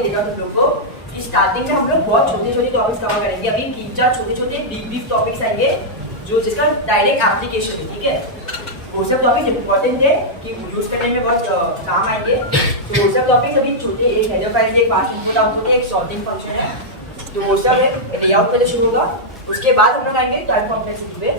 ही देगा तुम लोग को कि स्टार्टिंग में हम लोग बहुत छोटे छोटे टॉपिक्स कवर करेंगे। अभी 3-4 छोटे छोटे ब्रीफ टॉपिक्स आएंगे जो जिसका डायरेक्ट एप्लीकेशन है, ठीक है। वो सब टॉपिक इंपॉर्टेंट है कि यूज करने में बहुत काम आएंगे। तो वो सब टॉपिक अभी छोटे, एक हेडर फाइल, एक पास इनपुट आउटपुट है, एक सॉर्टिंग फंक्शन है, तो वो सब लेआउट पहले शुरू होगा। उसके बाद हम लोग आएंगे टाइम कॉम्प्लेक्सिटी पे।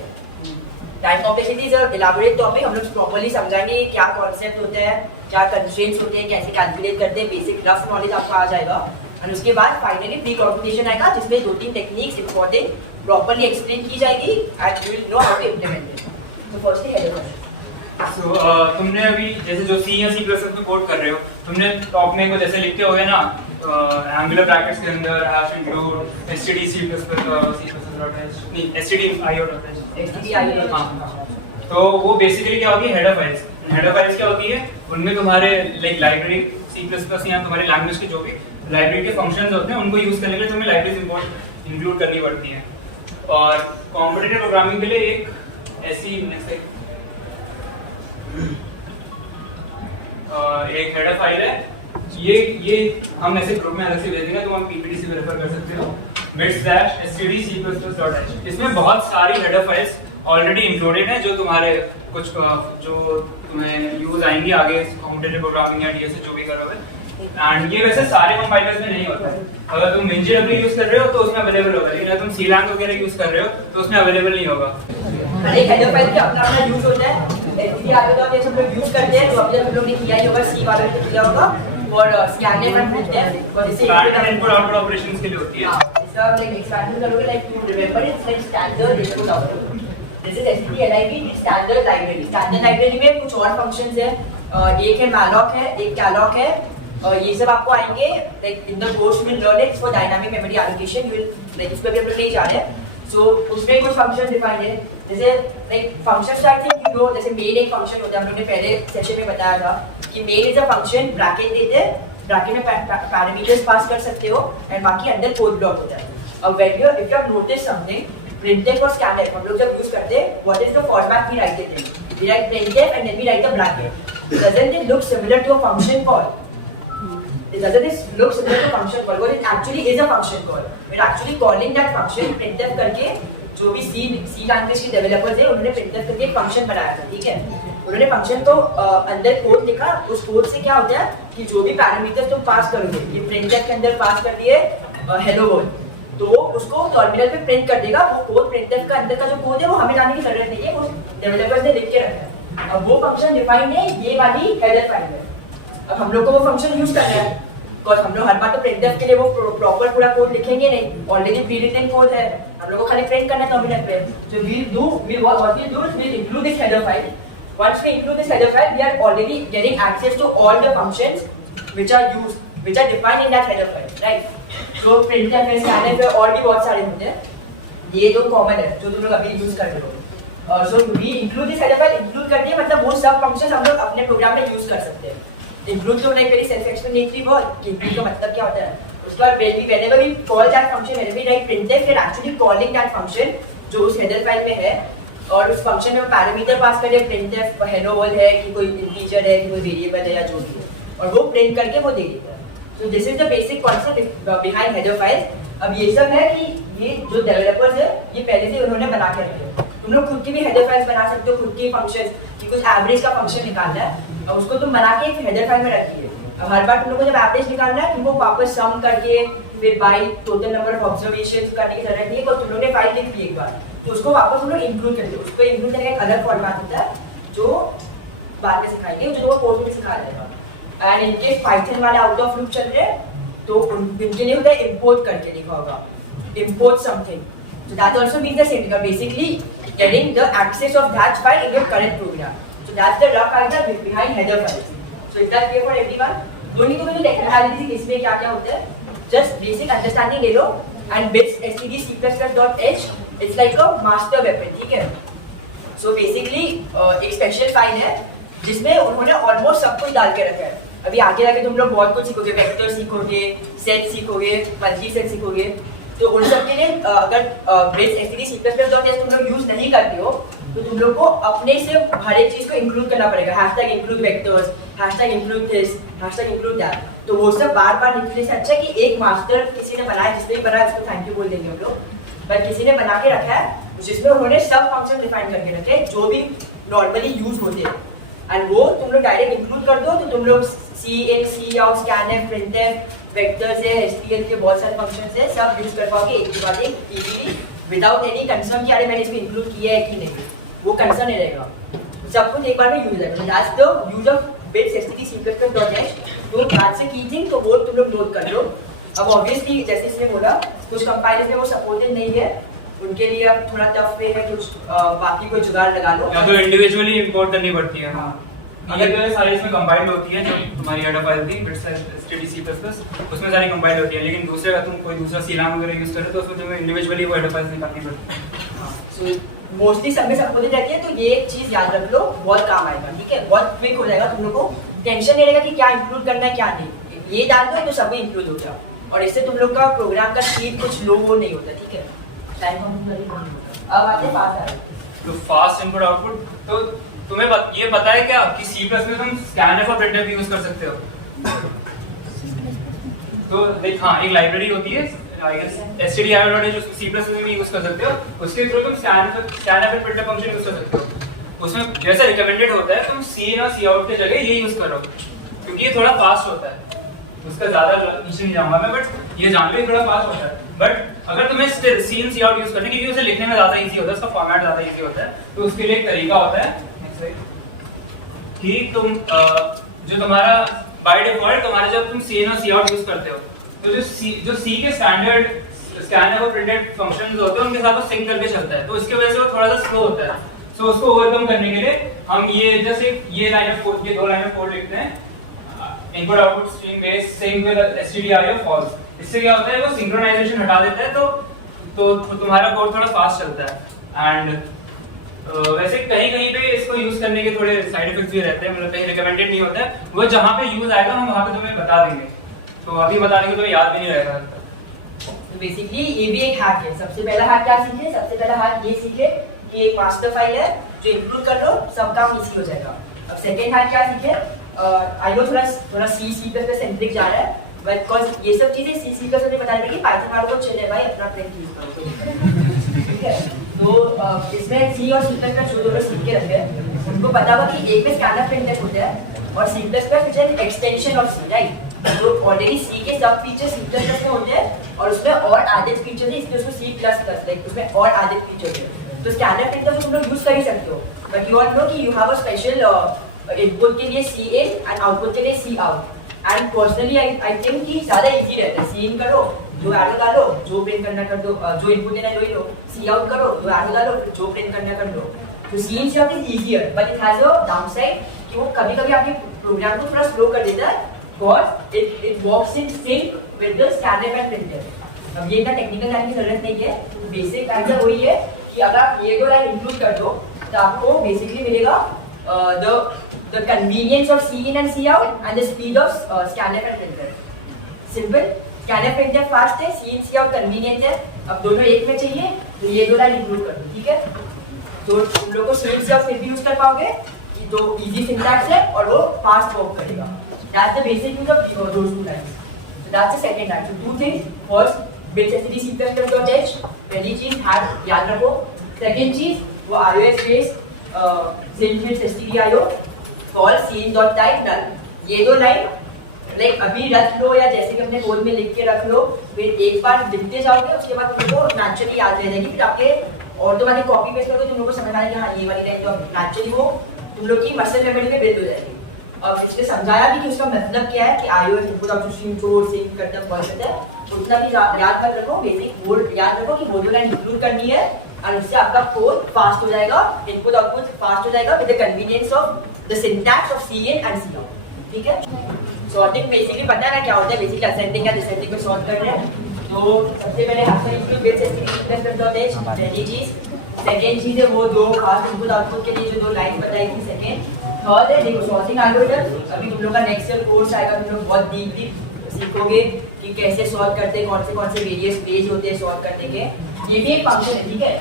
Time complexity is a elaborate topic. हम लोग प्रॉपर्ली समझाएंगे क्या कॉन्सेप्ट होते हैं, क्या कंस्ट्रेंट्स होते हैं, कैसे कैलकुलेट करते हैं, बेसिक रफ नॉलेज आपको आ जाएगा। और उसके बाद फाइनली प्री कॉम्पिटिशन आएगा जिसमें 2-3 टेक्निक्स इंपॉर्टेंट प्रॉपर्ली एक्सप्लेन की जाएगी and you will know how to implement it. तो फर्स्टली हेडर फाइल। So, तुमने अभी जैसे जो C या C++ में कोड कर रहे हो, तुमने टॉप में को जैसे लिखते होगे ना एंगुलर ब्रैकेट्स के अंदर हैश इंक्लूड stdio.h। हाँ, तो वो बेसिकली क्या होगी, हेडर फाइल्स। हेडर फाइल्स क्या होती है, उनमें तुम्हारे लाइक लाइब्रेरी C++ या तुम्हारे लैंग्वेज के जो भी लाइब्रेरी के फंक्शंस होते हैं उनको यूज करने के लिए तुम्हें लाइब्रेरीज इंक्लूड करनी पड़ती हैं। और कॉम्पिटिटिव प्रोग्रामिंग के लिए एक ऐसी एक हेडर फाइल है, ये हम ऐसे ग्रुप में अलग से भेज देंगे, तो हम पीपीटी से रेफर कर सकते हो bit/stdc++.h। इसमें बहुत सारी हेडर फाइल्स ऑलरेडी इंक्लूडेड हैं जो तुम्हारे कुछ जो तुम्हें यूज आएंगी आगे कॉम्पिटिटिव प्रोग्रामिंग या डीएसए जो भी करोगे। एंड ये वैसे सारे कंपाइलर्स में नहीं होता है। अगर तुम MinJW यूज कर रहे हो तो उसमें अवेलेबल होगा, लेकिन अगर तुम Clang वगैरह यूज कर रहे हो तो उसमें अवेलेबल नहीं होगा। एक हेडर फाइल का अपना अपना यूज होता है। एचटीटीपी आगे तो सब लोग यूज करते हैं, तो अभी हम लोग ने किया ही होगा, सी वाले ने किया होगा। और स्कैनर में मिलते हैं और जैसे इनपुट आउटपुट ऑपरेशंस के लिए होती है। इसका लाइक एक्सपेंशन करोगे like you remember it's like standard input output. This is HTTP standard library. Standard library में कुछ और फंक्शंस है, एक है malloc है, एक calloc है। ये सब आपको आएंगे like in the course will learn it for dynamic memory allocation. You will like इस पे भी हम लोग नहीं जा रहे हैं। सो उसमें कुछ फंक्शन डिफाइन है, जैसे like function I think you know, जैसे मेन एक फंक्शन होता है, हम लोगों ने पहले सेशन में बताया था कि main is a function, bracket देते हैं, ब्रैकेट में पैरामीटर्स पास कर सकते हो एंड बाकी अंदर कोड ब्लॉक होता है। अब when you if you have notice something, printf और scanf हम लोग जब यूज करते हैं, what is the format we write it in? We write printf and then we write the bracket. Doesn't it look similar to a function call? Doesn't it look similar to a function call? Well, it actually is a function call. We're actually calling that function printf करके। जो भी C language के developers हैं उन्होंने printf करके एक function बनाया था, ठीक है। उन्होंने फंक्शन को अंदर कोड लिखा, उस कोड से क्या होता है कि जो भी पैरामीटर्स तुम पास करोगे, ये printf के अंदर पास कर दिए हेलो वर्ल्ड, तो उसको टर्मिनल पे प्रिंट कर देगा। वो कोड printf का अंदर का जो कोड है वो हमें लाने की जरूरत नहीं है, वो डेवलपर्स ने लिख के रखा है। अब वो फंक्शन डिफाइंड है, ये वाली हेडर फाइल है। अब हम लोग को वो फंक्शन यूज करना है, बिकॉज़ हम लोग हर बार तो printf के लिए वो प्रॉपर पूरा कोड लिखेंगे नहीं, ऑलरेडी प्री रिटन कोड है, हम लोग को खाली प्रिंट करना है टर्मिनल पे। So what we'll do is we'll include this header file. Once we include this header file, we are already getting access to all the functions which are defined in that header file, right? So printf है, scanf है, और भी बहुत सारे होते हैं, ये तो कॉमन है जो तुम लोग अभी यूज कर रहे हो। So we include this header file, include कर दिए मतलब वो सब फंक्शंस हम लोग अपने प्रोग्राम में यूज कर सकते हैं। इंक्लूड तो नहीं, पहले सेल्फ एक्सप्लेनेटरी बहुत कि इंक्लूड का मतलब क्या होता है। उसके बाद whenever we call that function, whenever we write printf, we are actually calling that function जो उस हेडर फाइल में है, और उस फंक्शन में पैरामीटर पास करें, printf हेलो वर्ल्ड है कि कोई इंटीजर है कि कोई वेरिएबल है या जो भी है, और वो प्रिंट करके वो दे देता है। So this is the basic concept behind header files. अब ये सब है कि ये जो डेवलपर्स है ये पहले से उन्होंने बना के रखे हैं। तुम लोग खुद की भी हेडर फाइल्स बना सकते हो, खुद के फंक्शंस कि कुछ एवरेज का फंक्शन निकालना है, अब उसको तुम बना के एक हेडर फाइल में रखिए। अब हर बार तुम लोग को जब एवरेज निकालना है, तुमको वापस सम करके फिर by total number of observations करने की जरूरत नहीं है, तुम लोगों ने फाइल लिख ली एक बार, तो उसको वापस हम लोग इंक्लूड कर दो। उसको इंक्लूड करने का एक अलग फॉर्मेट होता है जो बाद में सिखाएंगे, जो कोर्स में सिखा देगा। एंड इनके पाइथन वाले आउट ऑफ लूप चल रहे हैं तो उनके लिए होता है इंपोर्ट करके लिखा होगा, import something. So that also means the same. You are basically getting the access of that file in your current program. So that's the rough idea behind header files. So is that clear for everyone? Don't need to do technicality इसमें क्या क्या होता है, just basic understanding ले लो। And bits std++.h it's like a master weapon, ठीक है। So basically एक special file है जिसमें उन्होंने ऑलमोस्ट सब कुछ डाल के रखा है। अभी आगे जाके तुम लोग बहुत कुछ सीखोगे, वेक्टर सीखोगे, सेट सीखोगे, मल्टी सेट सीखोगे, तो उन सब के लिए अगर बेस std++.h तुम लोग यूज नहीं करते हो तो तुम लोग को अपने से हर एक चीज को इंक्लूड करना पड़ेगा। Hashtag include vectors, hashtag include this, hashtag include that. तो वो सब बार बार लिखने से अच्छा है कि एक मास्टर किसी ने बनाया, जिसने भी बनाया उसको थैंक यू बोल देंगे हम लोग, पर किसी ने बना के रखा है जिसमें उन्होंने सब फंक्शन डिफाइन करके रखे हैं जो भी नॉर्मली यूज होते हैं, एंड वो तुम लोग डायरेक्ट इंक्लूड कर दो तो तुम लोग सी इन, सी आउट, स्कैनएफ, प्रिंटएफ, वेक्टर्स है, एसटीएल के बहुत सारे फंक्शंस है, सब यूज कर पाओगे एक के बाद एक इजीली विदाउट एनी कंसर्न कि अरे मैंने इसमें इंक्लूड किया है कि नहीं, वो कंसर्न नहीं रहेगा, सब कुछ एक बार में यूज है। That's the use of base http://.h। तो आज से की थिंग तो वो तुम लोग नोट कर लो। अब ऑब्वियसली जैसे इसने बोला कुछ कंपाइलर्स में वो सपोर्टेड नहीं है, उनके लिए अब थोड़ा टफ वे है, कुछ बाकी कोई जुगाड़ लगा लो या तो इंडिविजुअली इंपोर्ट करनी पड़ती है। हाँ, अगर जो सारी इसमें कंपाइल्ड होती है, जो तुम्हारी हेडर फाइल थी bits/std++, उसमें सारी कंपाइल्ड होती है, लेकिन दूसरे का तुम कोई दूसरा सीलाम वगैरह यूज करो तो उसमें तुम्हें इंडिविजुअली वो हेडर फाइल्स निकालनी पड़ती है। सो मोस्टली सब में सपोर्टेड रहती है, तो ये एक चीज याद रख लो, बहुत काम आएगा, ठीक है, बहुत क्विक हो जाएगा, तुम लोग को टेंशन नहीं रहेगा कि क्या इंक्लूड करना है क्या नहीं, ये डाल दो तो सब इंक्लूड हो गया, और इससे तुम लोग का प्रोग्राम का स्पीड कुछ लो वो नहीं होता, ठीक है। टाइम अब आते फास्ट आ रहे तो फास्ट इनपुट आउटपुट, तो तुम्हें ये पता है क्या कि C++ में तुम स्कैनएफ और प्रिंटएफ यूज कर सकते हो? तो देख, हाँ, एक लाइब्रेरी होती है आई गेस stdio जो C++ में भी यूज कर सकते हो, उसके थ्रू तुम स्कैनएफ और प्रिंटएफ फंक्शन यूज कर सकते हो। उसमें जैसा रिकमेंडेड होता है तुम सी और सी आउट के जगह ये यूज करो, क्योंकि ये थोड़ा फास्ट होता है, उसका ज्यादा नीचे नहीं जाऊंगा मैं, बट ये जान लो थोड़ा फास्ट होता है। बट अगर तुम्हें सी इन सी आउट यूज करना है, क्योंकि उसे लिखने में ज्यादा इजी होता है, उसका फॉर्मेट ज्यादा इजी होता है, तो उसके लिए एक तरीका होता है कि तुम जो तुम्हारा बाय डिफॉल्ट तुम्हारे जब तुम सी इन और सी आउट यूज करते हो, तो जो सी के स्टैंडर्ड स्कैनएफ और प्रिंटएफ फंक्शंस होते हैं उनके साथ वो सिंक करके चलता है, तो इसकी वजह से वो थोड़ा सा स्लो होता है। सो उसको ओवरकम करने के लिए हम ये जैसे ये लाइन ऑफ कोड, ये दो लाइन ऑफ कोड लिखते हैं, input output string base sync with stdio false। इससे क्या होता है, वो सिंक्रोनाइजेशन हटा देता है, तो तुम्हारा कोड थोड़ा फास्ट चलता है। एंड वैसे कहीं पे इसको यूज करने के थोड़े साइड इफेक्ट्स भी रहते हैं, मतलब कहीं रिकमेंडेड नहीं होता है, वो जहाँ पे यूज आएगा हम वहाँ पे तुम्हें बता देंगे, तो अभी बता देंगे तो याद भी नहीं रहेगा। तो बेसिकली ये भी एक हैक है। सबसे पहला हैक क्या सीखे, सबसे पहला हैक ये सीखे कि एक मास्टर फाइल है जो इंक्लूड कर लो, सब काम इजी हो जाएगा। अब सेकंड हैक क्या सीखे, आई नो थोड़ा C++ सेंट्रिक जा रहा है, बट बिकॉज़ ये सब चीजें C++ में बताने की पाइथन वालों को चले भाई अपना प्रिंट यूज करो, ठीक है। तो इसमें C और C++ का जो दोनों सीख के रखे हैं उनको पता होगा कि एक में स्कैनर प्रिंटएफ होता है और C++ is an extension of C, right. तो ऑलरेडी C के सब फीचर्स C++ में होते हैं और उसमें और एडेड फीचर्स है, इसलिए उसको C++ लाइक उसमें और एडेड फीचर्स है। तो स्कैनर प्रिंटएफ तुम लोग यूज कर ही सकते हो, बट यू ऑल नो कि you have a special input के लिए C in एंड आउटपुट के लिए C out। And personally I think कि ज्यादा इजी रहता है, C in करो, जो एरो डालो, जो प्रिंट करना कर दो, जो इनपुट देना जो ही लो, C out करो, जो एरो डालो, जो प्रिंट करना कर दो। तो C in C out is easier, but it has a downside कि वो कभी-कभी आपके प्रोग्राम को थोड़ा स्लो कर देता है, because it works in sync with the scanf and printf. अब ये इतना टेक्निकल जानने की जरूरत नहीं है, बेसिक आंसर वही है कि अगर आप ये दो लाइन इंक्लूड कर दो तो आपको बेसिकली मिलेगा the convenience of C in and C out and the speed of scanf and printf। Simple, scanf printf fast है, C in C out convenient है। अब दोनों एक में चाहिए तो ये दो लाइन इंक्लूड कर दो, ठीक है। तो तुम लोग को C in C out फिर भी यूज कर पाओगे कि तो इजी सिंटैक्स है और वो फास्ट वर्क करेगा। That's the basic use of those two lines. So that's the second line. So two things, first bits/std://.h, पहली चीज हैक याद रखो। सेकंड चीज वो iOS based bits/stdio for scene.type null, ये दो लाइन लाइक अभी रख लो या जैसे कि अपने कोड में लिख के रख लो, फिर एक बार लिखते जाओगे उसके बाद तुमको नेचुरली याद रह जाएगी, फिर आपके ऑटोमेटिक कॉपी पेस्ट करोगे तुम लोगों को समझ आएगा हाँ ये वाली लाइन तो नेचुरली वो तुम लोग की मसल मेमोरी में बिल्ड हो जाएगी। अब इसके समझाया भी कि उसका मतलब क्या है कि iOS इनपुट आउटपुट स्ट्रीम को सिंक करना पॉसिबल है, तो उतना भी याद मत रखो, बेसिक वर्ड याद रखो कि वो दो लाइन इंक्लूड करनी है और उससे आपका कोड फास्ट हो जाएगा, इनपुट आउटपुट फास्ट हो जाएगा with the convenience of the syntax of C in and C out, ठीक है। सॉर्टिंग बेसिकली पता है ना क्या होता है, बेसिकली असेंडिंग या डिसेंडिंग को सॉर्ट कर रहे हैं। तो सबसे पहले आपका इंक्लूड bits/std://.h पहली चीज, सेकंड चीज है वो दो खास इनपुट आउटपुट के लिए जो दो लाइन बताई थी सेकंड। थर्ड है देखो सॉर्टिंग एल्गोरिथम, अभी तुम लोग का नेक्स्ट ईयर कोर्स आएगा, तुम लोग बहुत डीपली सीखोगे कि कैसे सॉल्व करते हैं, कौन से वेरियस वेज होते हैं सॉल्व करने के, ये भी एक फंक्शन है, ठीक है।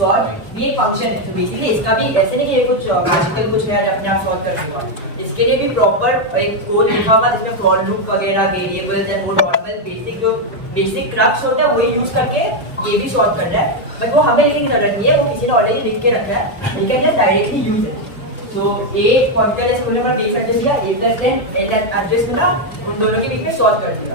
सॉर्ट भी एक फंक्शन है, तो बेसिकली इसका भी ऐसे नहीं कि ये कुछ मैजिकल कुछ है अपने आप सॉर्ट कर दूंगा, इसके लिए भी प्रॉपर एक कोड लिखा होगा जिसमें फॉर लूप वगैरह वेरिएबल्स एंड वो नॉर्मल बेसिक जो बेसिक क्रक्स होता है वही यूज करके ये भी सॉल्व करना है, बट वो हमें लिखने की जरूरत नहीं है, वो किसी ने ऑलरेडी लिख के रखा है, we can just directly use it. So a pointer ऐसे बोलने पर बेस एड्रेस दिया, ए प्लस एन एड्रेस मिला, उन दोनों के बीच में सॉल्व कर दिया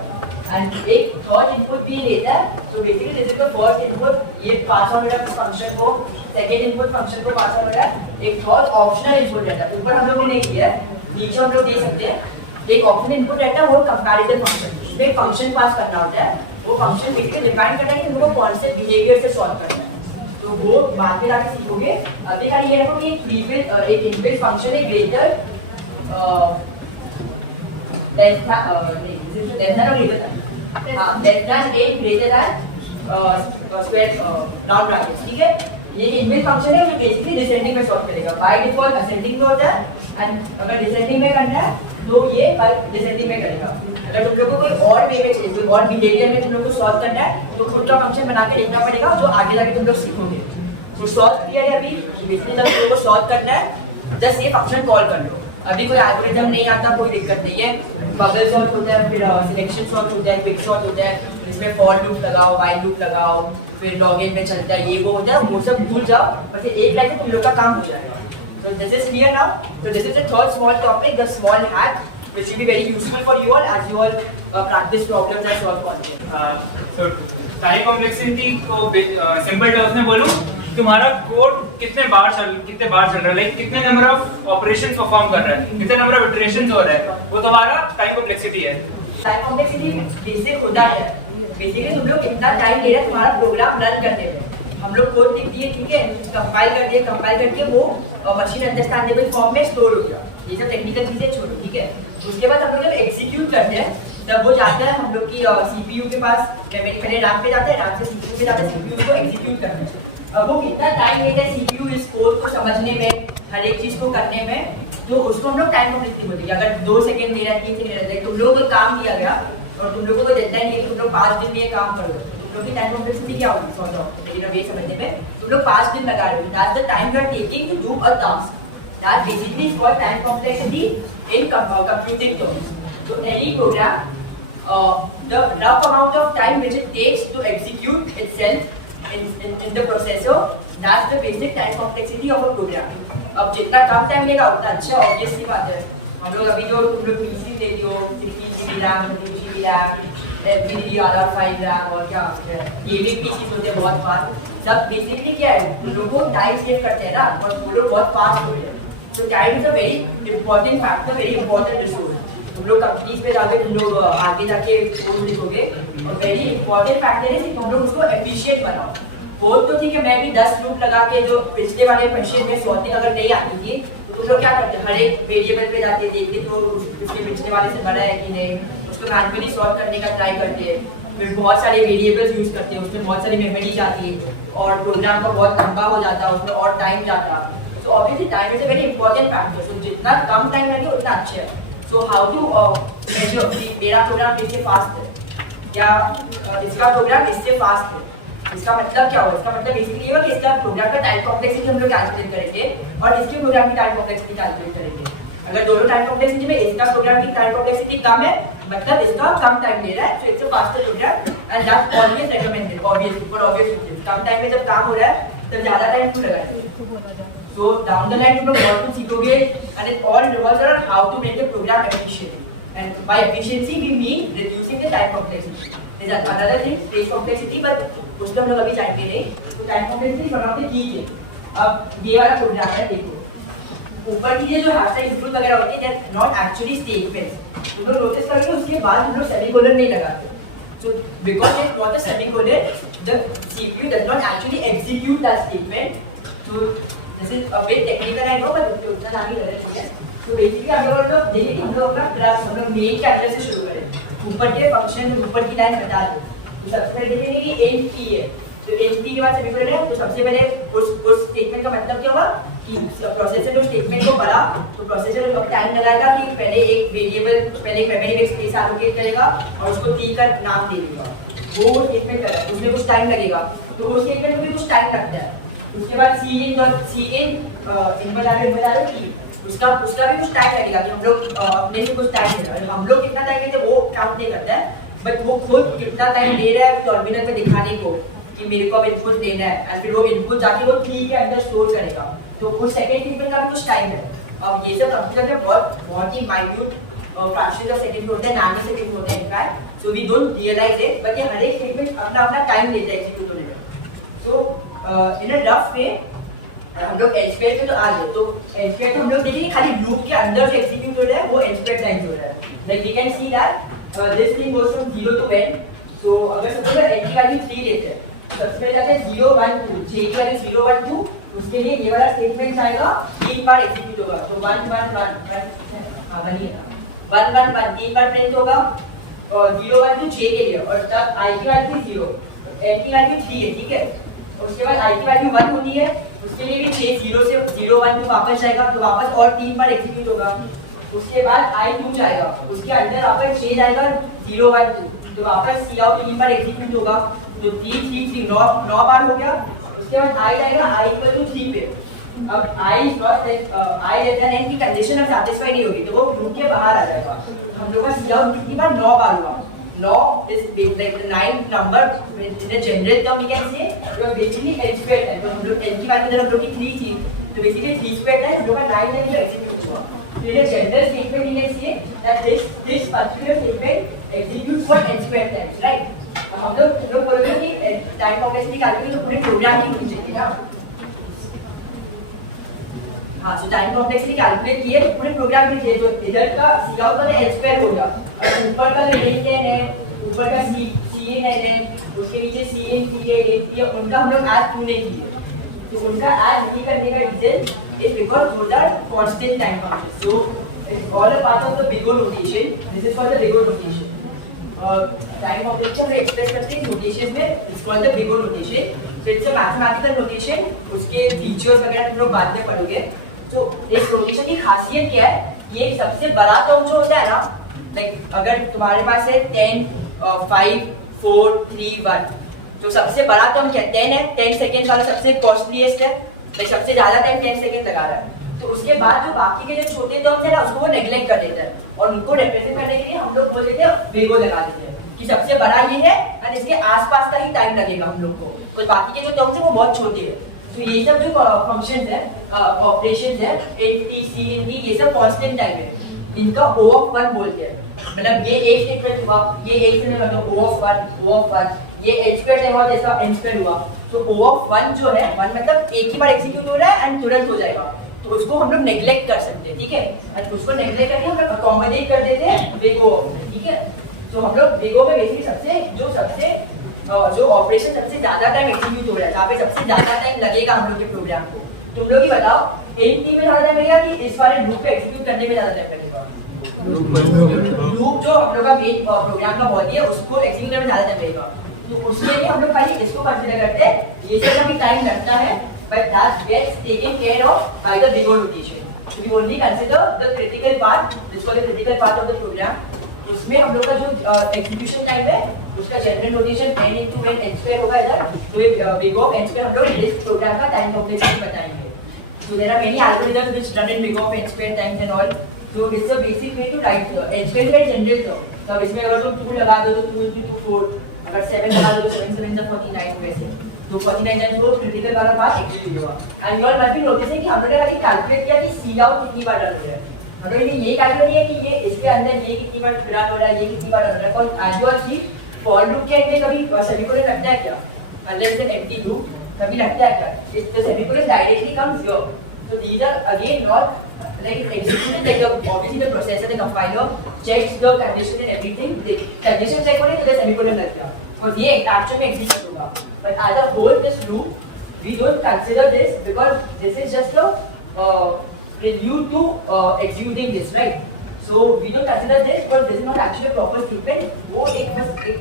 एंड एक थर्ड इनपुट भी लेता है, तो basically this is the first input, ये पास ऑन हो रहा है फंक्शन को, सेकंड इनपुट फंक्शन को पास ऑन हो रहा है, एक थर्ड ऑप्शनल इनपुट रहता है, ऊपर हम लोगों ने नहीं किया है, नीचे हम लोग दे सकते हैं, एक ऑप्शनल इनपुट रहता है वो कंपैरिजन फंक्शन, इसमें एक फंक्शन पास करना होता है, वो फंक्शन बेसिकली डिफाइन करता है कि तुमको कौन से बिहेवियर से सॉल्व करना है, तो वो बाद में जाके सीखोगे। अभी खाली ये रखो कि एक इनबिल्ट फंक्शन है ग्रेटर लेस देन और ग्रेटर देन, हां less than a greater than square non bracket, ठीक है, ये इनबिल्ट फंक्शन है जो बेसिकली डिसेंडिंग में सॉल्व करेगा, बाय डिफॉल्ट असेंडिंग में होता है एंड अगर डिसेंडिंग में करना है तो ये बाय डिसेंडिंग में करेगा, अगर तुम लोग को कोई और वे में चाहिए, कोई और बिहेवियर में तुम लोग को सॉल्व करना है तो खुद का फंक्शन बना के लिखना पड़ेगा जो आगे जाके तुम लोग सीखोगे। तो सॉल्व किया है अभी, बेसिकली जब तुम लोग को सॉल्व करना है जस्ट ये फंक्शन कॉल कर लो, अभी कोई एल्गोरिथम नहीं आता कोई दिक्कत नहीं है, बबल सॉर्ट होता है, फिर सिलेक्शन सॉर्ट होता है, क्विक सॉर्ट होता है, इसमें फॉर लूप लगाओ, व्हाइल लूप लगाओ, फिर लॉगिन में चलता है, ये वो होता है, वो सब भूल जाओ, बस एक लाइन से तुम लोग का काम हो जाएगा। So this is clear now. So this is the third small topic, the small hack, which will be very useful for you all as you all practice problems and solve problems. So time complexity को simple terms में बोलूं, तुम्हारा code कितने बार चल रहा है, like कितने number of operations perform कर रहा है, कितने नंबर ऑफ इटरेशंस हो रहा है, वो तुम्हारा टाइम कॉम्प्लेक्सिटी है। टाइम कॉम्प्लेक्सिटी बेसिक होता है, बेसिकली तुम लोग कितना टाइम ले रहे हैं तुम्हारा प्रोग्राम रन करने में, हम लोग कोड लिख दिए, ठीक है, कंपाइल कर दिए, कंपाइल करके वो मशीन अंडरस्टैंडेबल फॉर्म में स्टोर हो गया, ये सब टेक्निकल चीजें छोड़ो, ठीक है, उसके बाद हम लोग जब एग्जीक्यूट करते हैं तब वो जाता है हम लोग की सीपीयू के पास, मेमोरी पहले रैम पे जाता है, रैम से सीपीयू पे जाता है, सीपीयू को एग्जीक्यूट करने में, अब वो कितना टाइम लेता है सीपीयू इस कोड को समझने में, हर एक चीज को करने में, तो उसको हम लोग टाइम कॉम्प्लेक्सिटी बोलते हैं। अगर 2 सेकंड ले रहा है, 3 सेकंड ले रहा है, तुम लोगों को काम दिया गया और तुम लोगों को डेडलाइन है कि तुम लोग 5 दिन में ये काम करो, तुम लोग की टाइम कॉम्प्लेक्सिटी क्या होगी, सॉर्ट ऑफ लेकिन अब ये समझने में तुम लोग 5 दिन लगा रहे हो, that's the time you are taking to do a task, that basically is called time complexity in computing terms. So any program, the rough amount of time which it takes to execute itself in the processor, that's the basic time complexity of a program. अब जितना कम time लेगा उतना अच्छा, obvious सी बात है। हम लोग अभी जो तुम लोग पीसी देखते हो 16 GB RAM, 2 GB RAM, LPDDR5 RAM और क्या गेमिंग पीसी होते हैं बहुत फास्ट, सब बेसिकली क्या है, तुम लोग को टाइम सेव करते हैं ना, और वो लोग बहुत फास्ट होते हैं। So time is a very important factor, very important resource. तुम लोग कंपनीज पे जाके तुम लोग आगे जाके कोड लिखोगे और very important factor है कि तुम लोग उसको efficient बनाओ। कोड तो ठीक है, मैं भी 10 लूप लगा के जो पिछले वाले क्वेश्चन में सॉर्टिंग अगर नहीं आती थी तो तुम लोग क्या करते, हर एक वेरिएबल पे जाके देखते तो उसके पिछले वाले से बड़ा है कि नहीं, उसको मैन्युअली सॉल्व करने का ट्राई करते हैं, फिर बहुत सारे वेरिएबल्स यूज करते हैं, उसमें बहुत सारी मेमोरी जाती है और प्रोग्राम का बहुत लंबा हो जाता है, उसमें और टाइम जाता है। So obviously time is a very important factor. So जितना कम टाइम लगे उतना अच्छा है। So how to measure कि मेरा प्रोग्राम इससे फास्ट है या इसका प्रोग्राम इससे फास्ट है, इसका मतलब क्या होगा, इसका मतलब बेसिकली ये होगा कि इसका प्रोग्राम का टाइम कॉम्प्लेक्सिटी हम लोग कैलकुलेट करेंगे और इसके प्रोग्राम की टाइम कॉम्प्लेक्सिटी कैलकुलेट करेंगे। अगर दोनों टाइम कॉम्प्लेक्सिटी में इसका प्रोग्राम की टाइम कॉम्प्लेक्सिटी कम है मतलब इसका कम टाइम ले रहा है, so it's a faster program and that's always recommended, obviously for obvious reasons। Come time में जब काम हो रहा है तब ज्यादा टाइम क्यों लगाएं। So down the line, you know what to सीखोगे, and it all revolves around how to make the program efficient. And by efficiency, we mean reducing the time complexity. There's another thing, space complexity, but उसको हम लोग अभी जानेंगे नहीं। तो time complexity one of the key है। अब ये वाला प्रोग्राम है, देखो ऊपर की ये जो हैशटैग इंक्लूड वगैरह होती है, they're not actually statements। तुम लोग नोटिस करोगे उसके बाद हम लोग सेमीकोलन नहीं लगाते। So because it's not a semicolon, the CPU does not actually execute that statement. So this is a bit technical, I know, but उतना नहीं कर रहे हैं। तो बेसिकली हम लोग देखिए हम लोग अपना क्लास हम लोग मेन कैरेक्टर से शुरू करें, ऊपर के फंक्शन ऊपर की लाइन हटा दो, तो सबसे पहले देखेंगे कि एंड की है, तो एंड की के बाद सेमीकोलन है, तो सबसे पहले उस स्टेटमेंट का मतलब क्या हुआ कि प्रोसेसर जो स्टेटमेंट को पढ़ा तो प्रोसेसर उसको टाइम लगाएगा कि पहले एक वेरिएबल, पहले एक मेमोरी में स्पेस एलोकेट करेगा और उसको टी का नाम दे देगा, वो स्टेटमेंट करेगा, उसमें कुछ टाइम लगेगा, तो वो स्टेटमेंट में भी कुछ टाइम लगता है। उसके बाद सी इन इनपुट आ रहा है उसका भी कुछ टैग लगेगा कि हम लोग अपने से कुछ टैग दे रहे हैं, हम लोग कितना टाइम देते हैं वो काउंट नहीं करता है, बट वो खुद कितना टाइम दे रहा है टर्मिनल पे दिखाने को कि मेरे को अब इनपुट देना है, और फिर वो इनपुट जाके वो ट्री के अंदर स्टोर करेगा, तो उस सेकंड ट्री का भी कुछ टाइम है। अब ये सब कंप्यूटर में बहुत ही माइन्यूट फ्रैक्शन ऑफ सेकंड होते हैं, नैनो सेकंड होते हैं in fact, so we don't realize it, but ये हर एक स्टेटमेंट अपना टाइम लेता है एग्जीक्यूट होने में। सो इन अ रफ वे हम लोग एचपीएल पे तो आ गए, तो एचपीएल पे हम लोग देखेंगे खाली लूप के अंदर जो एग्जीक्यूट हो रहा है वो एचपीएल टाइम हो रहा है, like we can see that this thing goes from 0 to n। So अगर सपोज n की वैल्यू 3 लेते हैं, सबसे पहले जाते हैं 0 1 2, j की वैल्यू 0 1 2, उसके लिए ये वाला स्टेटमेंट आएगा 3 बार एग्जीक्यूट होगा, तो 1 1 1 हां बनिए 1 1 1 3 बार प्रिंट होगा और 0 1 2 j के लिए, और तब i की वैल्यू 0, n की वैल्यू 3 है, ठीक है। उसके बाद i की वैल्यू 1 होनी है, उसके लिए भी 6 0 से 0 1 2 वापस जाएगा, तो वापस और 3 बार एग्जीक्यूट होगा। उसके बाद i 2 जाएगा, उसके अंदर वापस 6 जाएगा 0 1 2, तो वापस सी आउट 3 बार एग्जीक्यूट होगा, तो 3 3 3 9 बार हो गया। उसके बाद i जाएगा i इक्वल टू 3 पे, अब i is not i less than n की कंडीशन अब सैटिस्फाई नहीं होगी, तो वो लूप के बाहर आ जाएगा। हम लोग का सी आउट कितनी बार 9 बार हुआ, 9 is like the 9th number in a general term we can say, तो basically n squared है, तो हम लोग n की वैल्यू जब हम लोग की 3 थी, तो बेसिकली 3 स्क्वायर है, हम लोग का 9 है जो एग्जीक्यूट हुआ। तो ये general statement we can say that this particular statement executes for n squared times, right? हम लोग बोलोगे कि टाइम कॉम्प्लेक्सिटी कैलकुलेट तो पूरे प्रोग्राम की होनी चाहिए ना, हाँ, तो टाइम कॉम्प्लेक्सिटी कैलकुलेट किए तो पूरे प्रोग्राम में चाहिए, तो इधर का सी आउट का n स्क्वायर हो गया, और ऊपर का जो n है, ऊपर का c n है, उसके नीचे c n c है, a है, उनका हम लोग ऐड क्यों नहीं किए, तो उनका ऐड नहीं करने का reason is because those are constant time functions, so it's all a part of the big O notation, this is called the big O notation. Time complexity हम एक्सप्रेस करते हैं नोटेशन में, it's called the big O notation, so it's a mathematical notation, उसके features वगैरह तुम लोग बाद में पढ़ोगे। तो इस नोटेशन की खासियत क्या है, ये सबसे बड़ा टर्म जो होता है ना, लाइक अगर तुम्हारे पास है 10 5 4 3 1, तो सबसे बड़ा टर्म क्या 10 है, 10 सेकंड वाला सबसे कॉस्टलीएस्ट है, लाइक सबसे ज्यादा टाइम 10 सेकंड लगा रहा है, तो उसके बाद जो बाकी के जो छोटे टर्म्स है ना उसको वो नेग्लेक्ट कर देता है, और उनको रिप्रेजेंट करने के लिए हम लोग बोल देते हैं बिगो लगा देते हैं कि सबसे बड़ा ये है और इसके आसपास का ही टाइम लगेगा हम लोग को, और बाकी के जो टर्म्स है वो बहुत छोटे हैं। तो ये सब जो फंक्शंस है, ऑपरेशंस है, nt cn ये सब कांस्टेंट टाइम है, इनका o of 1 बोलते हैं, मतलब ये एक स्टेटमेंट हुआ, ये एक से मतलब o of 1, ये h स्क्वायर टाइम हुआ, इसका n स्क्वायर हुआ, तो o of 1 जो है 1 मतलब एक ही बार एग्जीक्यूट हो रहा है एंड तुरंत हो जाएगा, तो उसको हम लोग नेग्लेक्ट कर सकते हैं, ठीक है, और उसको नेग्लेक्ट करके हम लोग अकोमोडेट कर देते हैं बिगो, ठीक है। तो हम लोग बिगो में बेसिकली सबसे जो ऑपरेशन सबसे ज्यादा टाइम एग्जीक्यूट हो रहा है, जहाँ पे सबसे ज्यादा टाइम लगेगा हम लोग के प्रोग्राम को, तुम लोग ही बताओ एनटी में ज्यादा टाइम लगेगा कि इस वाले लूप पे एग्जीक्यूट करने में ज्यादा टाइम लगेगा? लूप जो हम लोग का मेन प्रोग्राम का बॉडी है उसको एग्जीक्यूट करने में ज्यादा टाइम लगेगा, तो उसके लिए हम लोग खाली इसको कंसीडर करते हैं, ये सब भी टाइम लगता है but that gets taken care of by the big O notation, so we only consider the critical part, this is called the critical part of the program। उसमें हम लोग का जो एग्जीक्यूशन टाइम है उसका general notation n into n n square होगा इधर, तो ये big O n square हम लोग इस प्रोग्राम का टाइम कॉम्प्लेक्सिटी बताएंगे। So there are many algorithms which run in big O n square times and all, so it's a basic way to write n square is very general term, तो अब इसमें अगर तुम 2 लगा दो तो 2 into 2 4, अगर 7 लगा दो तो 7 7 is 49 वैसे, तो 49 टाइम्स वो क्रिटिकल वाला पार्ट एग्जीक्यूट होगा। And you all must be noticing कि हम लोगों ने खाली कैलकुलेट किया कि सी आउट कितनी बार रन हो रहा है, मतलब ये कैलकुलेट नहीं है कि ये इसके अंदर ये कितनी बार रन हो रहा है, ये कितनी बार रन हो रहा है, और as you are see for loop के अंदर कभी सेमीकोलन लगता है क्या, अनलेस एन एम्प्टी लूप कभी लगता है क्या, इस the semicolon directly comes here, so these are again not like executed like obviously the processor, the compiler checks the condition and everything, the condition check होने तो the semicolon लग गया और ये एक्चुअल में execute होगा, but as a whole this loop we don't consider this because this is just a prelude to executing this, right? So we don't consider this because this is not actually a proper statement, वो एक बस एक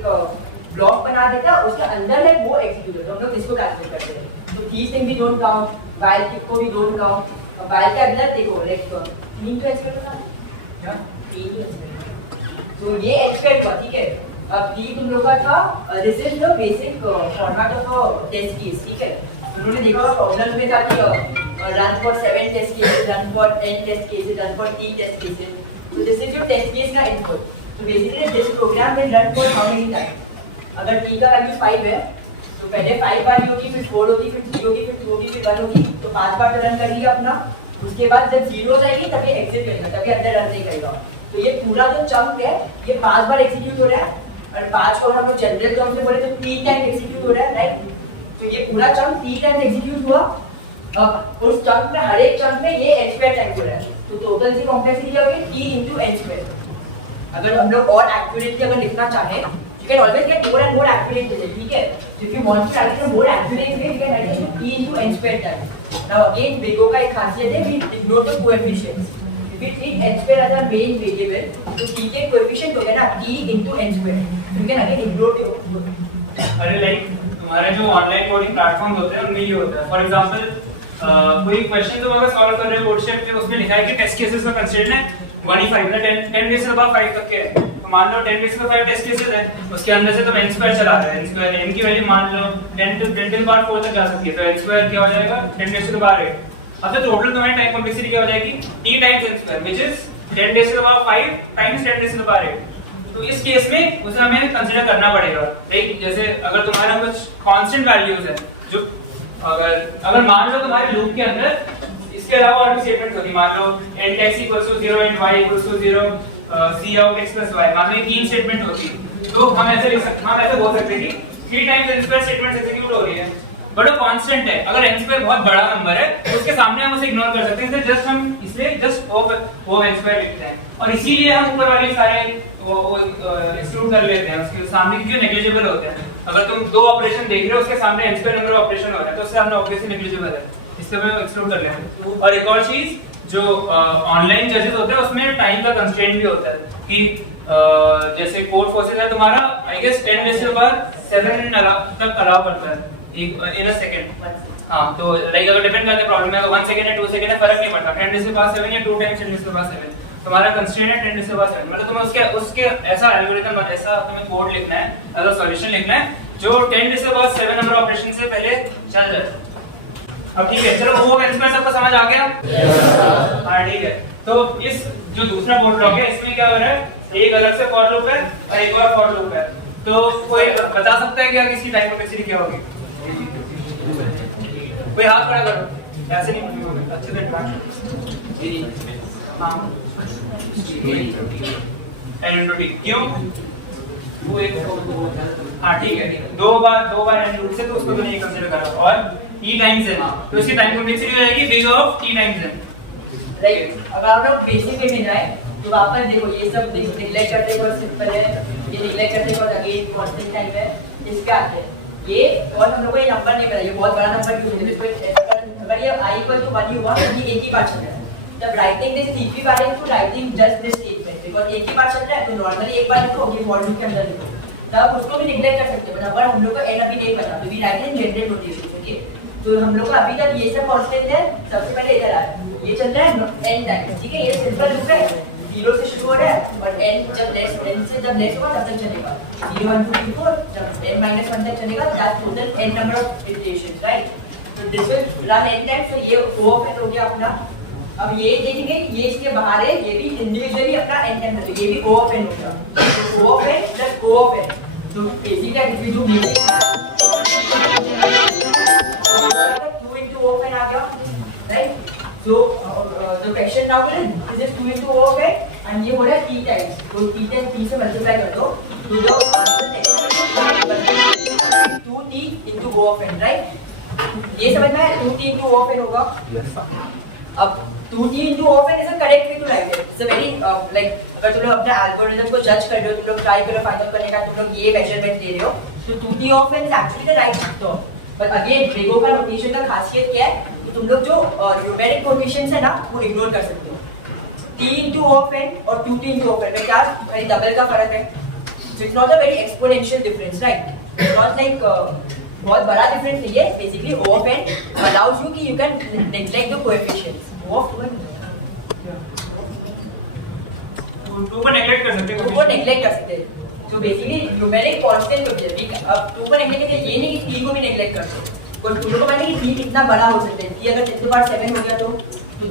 block बना देता है, उसके अंदर है वो एग्जीक्यूट होता है, हम लोग इसको कैलकुलेट करते हैं, तो these things we don't count, while को भी don't count, while के अंदर देखो लाइक 3 तो एक्सपेक्ट होता है क्या, 3 तो एक्सपेक्ट, तो ये एक्सपेक्ट हुआ, ठीक है। अब 3 तुम लोग का था, this is the basic format of a test case, ठीक है। उन्होंने देखा होगा प्रॉब्लम में था कि run for 7 test cases, run for 10 test cases, run for 3 test cases. So this is your test case का input. So basically this program will run for how many times? अगर t का value 5 है तो पहले 5 बार होगी, फिर 4 होगी, फिर 3 होगी, फिर 2 होगी, फिर 1 होगी, तो 5 बार रन कर लिया अपना। उसके बाद जब 0 हो जाएगी तभी एग्जिट करेगा, तभी अंदर रन नहीं करेगा। तो ये पूरा जो चंक है ये 5 बार एग्जीक्यूट हो रहा है, और 5 को हम लोग जनरल टर्म में बोले तो 3 टाइम एग्जीक्यूट हो रहा है, राइट। तो ये पूरा चंक 3 टाइम एग्जीक्यूट हुआ। अब उस चंक में हर एक चंक में ये n स्क्वायर टाइम हो रहा है, तो टोटल सी कॉम्प्लेक्सिटी क्या होगी t into n स्क्वायर। अगर हम लोग और एक्यूरेटली अगर लिखना चाहें, you can always get more and more accurate with it, ठीक है। So if you want to write it more accurately, you can write it t into n square time. Now again, BEGO का एक खासियत है, we ignore the coefficients. If we treat n square as a main variable, तो t के coefficient हो गया ना t into n square. You can again ignore the अरे लाइक तुम्हारे जो ऑनलाइन कोडिंग प्लेटफॉर्म्स होते हैं उनमें ये होता है। फॉर एग्जांपल कोई क्वेश्चन तुम अगर सॉल्व कर रहे हो कोडशेप में, उसमें लिखा है कि टेस्ट केसेस में कंसीडर्ड है 1/5 ना 10 बेस अबव 5 तक के है। तो मान लो 10 बेस अबव 5 टेस्ट केसेस है, उसके अंदर से तुम n स्क्वायर चला रहे हो, n स्क्वायर n की वैल्यू मान लो 10 to 10 to the power 4 तक जा सकती है, तो n स्क्वायर क्या हो जाएगा 10 बेस टू द पावर 8। अब तो टोटल तुम्हारी टाइम कॉम्प्लेक्सिटी क्या हो जाएगी t times n square which is 10 base to the power 5 times 10 base to the power 8। तो इस केस में उसे हमें कंसीडर करना पड़ेगा, लाइक जैसे अगर तुम्हारा कुछ कांस्टेंट वैल्यूज है, जो अगर मान लो तुम्हारे लूप के अंदर इसके अलावा और भी स्टेटमेंट होती, मान लो n x = 0 and y = 0, c out x + y, मान लो ये तीन स्टेटमेंट होती, तो हम ऐसे लिख सकते हैं, हम ऐसे बोल सकते हैं कि 3 times n square statement execute हो रही है, बट वो कांस्टेंट है। अगर n स्क्वायर बहुत बड़ा नंबर है तो उसके सामने हम उसे इग्नोर कर सकते हैं, इसलिए जस्ट हम इसलिए जस्ट o n स्क्वायर लिखते हैं, और इसीलिए हम ऊपर वाले सारे वो एक्सक्लूड कर लेते हैं उसके सामने, क्योंकि नेग्लिजिबल होते हैं। अगर तुम दो ऑपरेशन देख रहे हो उसके सामने n square number of operation हो रहा है तो उससे हमने ऑब्वियसली नेग्लिजिबल है, इससे हम एक्सक्लूड कर लेते हैं। और एक और चीज जो ऑनलाइन जजेस होते हैं उसमें टाइम का कंस्ट्रेंट भी होता है कि जैसे कोड फोर्सेस है तुम्हारा, आई गेस 10 बेस के बाद 7 तक अलाउ करता है इन अ सेकंड। हां, तो लाइक अगर डिपेंड करते प्रॉब्लम है 1 सेकंड है 2 सेकंड है फर्क नहीं पड़ता, 10 बेस के बाद 7 या 2 टाइम्स 10 बेस के बाद 7, तुम्हारा कंस्ट्रेंट है 10 बेस के बाद 7, मतलब तुम्हें उसके ऐसा एल्गोरिथम ऐसा तुम्हें कोड लिखना है, ऐसा सॉल्यूशन लिखना है जो 10 बेस के बाद 7 नंबर ऑपरेशन से पहले चल जाए। अब ठीक है, चलो वो आंसर सबको समझ आ गया? हां ठीक है। तो इस जो दूसरा बोर्ड ब्लॉक है इसमें क्या हो रहा है, एक अलग से फॉर लूप है और एक और फॉर लूप है, तो कोई बता सकता है क्या किसकी टाइम कॉम्प्लेक्सिटी क्या होगी? कोई हाथ खड़ा करो, ऐसे नहीं अच्छे से हां n/t क्यों वो एक हां ठीक है, दो बार n/t से तो उसको तो नहीं कंसीडर करा, और t टाइम्स n तो इसकी टाइम कॉम्प्लेक्सिटी हो जाएगी big of t times n। Like अगर आप लोग बेसिक में जाए तो वापस देखो ये सब निगलेक्ट करते हैं, सिंपल है ये निगलेक्ट करते हैं, और अगेन कांस्टेंट टाइम है इसके आते हैं ये, और हम लोग को ये नंबर नहीं पता, ये बहुत बड़ा नंबर क्यों है, इसको अगर ये i = 1 ही हुआ तो ये एक ही बार चल रहा है, जब राइटिंग दिस tp वाले to writing just this statement, because एक ही बार चल रहा है तो नॉर्मली एक बार लिखो ये फॉर लूप के अंदर लिखो, तब उसको भी निगलेक्ट कर सकते हो। अगर हम लोग को n अभी नहीं पता तो we write in general notation, चलिए तो हम लोग को अभी तक ये सब कांस्टेंट है, सबसे पहले इधर आया ये चल रहा है n टाइम, ठीक है, ये सिंपल लूप है 0 से शुरू हो रहा है और n जब लेस होगा तब तक चलेगा, 0 1 2 3 4 जब n - 1 तक चलेगा that total n number of iterations, right. तो this will run n times, तो ये O ऑफ n हो गया अपना। अब ये देखेंगे ये इसके बाहर है, ये भी इंडिविजुअली अपना n टाइम है, तो ये भी O ऑफ n होगा, तो O of n plus O of n, तो basically if you do meaning 2 into O of n आ गया, right? So the question now is this is 2 into O of n and ये हो रहा है t times, तो t times t से multiply कर दो तो जो आंसर है 2t into O of n, right? ये समझ में आया, 2t into O of n होगा। yes sir। अब 2t into O of n is a correct way to write it, it's a very like अगर तुम लोग अपने एल्गोरिथम को जज कर रहे हो, तुम लोग ट्राई करो फाइंड आउट करने का, तुम लोग ये मेजरमेंट दे रहे हो, तो 2t of n is actually the right answer। पर अगेन BEGO का नोटेशन का खासियत क्या है कि तुम लोग जो न्यूमेरिक कोएफिशिएंट्स है ना वो इग्नोर कर सकते हो, t into O of n और 2t into O of n में क्या खाली डबल का फर्क है, so it's not a very exponential difference, right? It's not like बहुत बड़ा डिफरेंस नहीं है, basically O of n allows you कि you can neglect the coefficients, O of 2 को नेगलेक्ट कर सकते हैं, 2 को नेगलेक्ट कर सकते हैं, तो बेसिकली न्यूमेरिक कांस्टेंट होती है, अब 2 को नेगलेक्ट करते ये नहीं कि 3 को भी नेगलेक्ट कर दो, और तुम लोगों को पता है कि थ्री कितना बड़ा हो सकता है, थ्री अगर 10 to the power 7 हो गया तो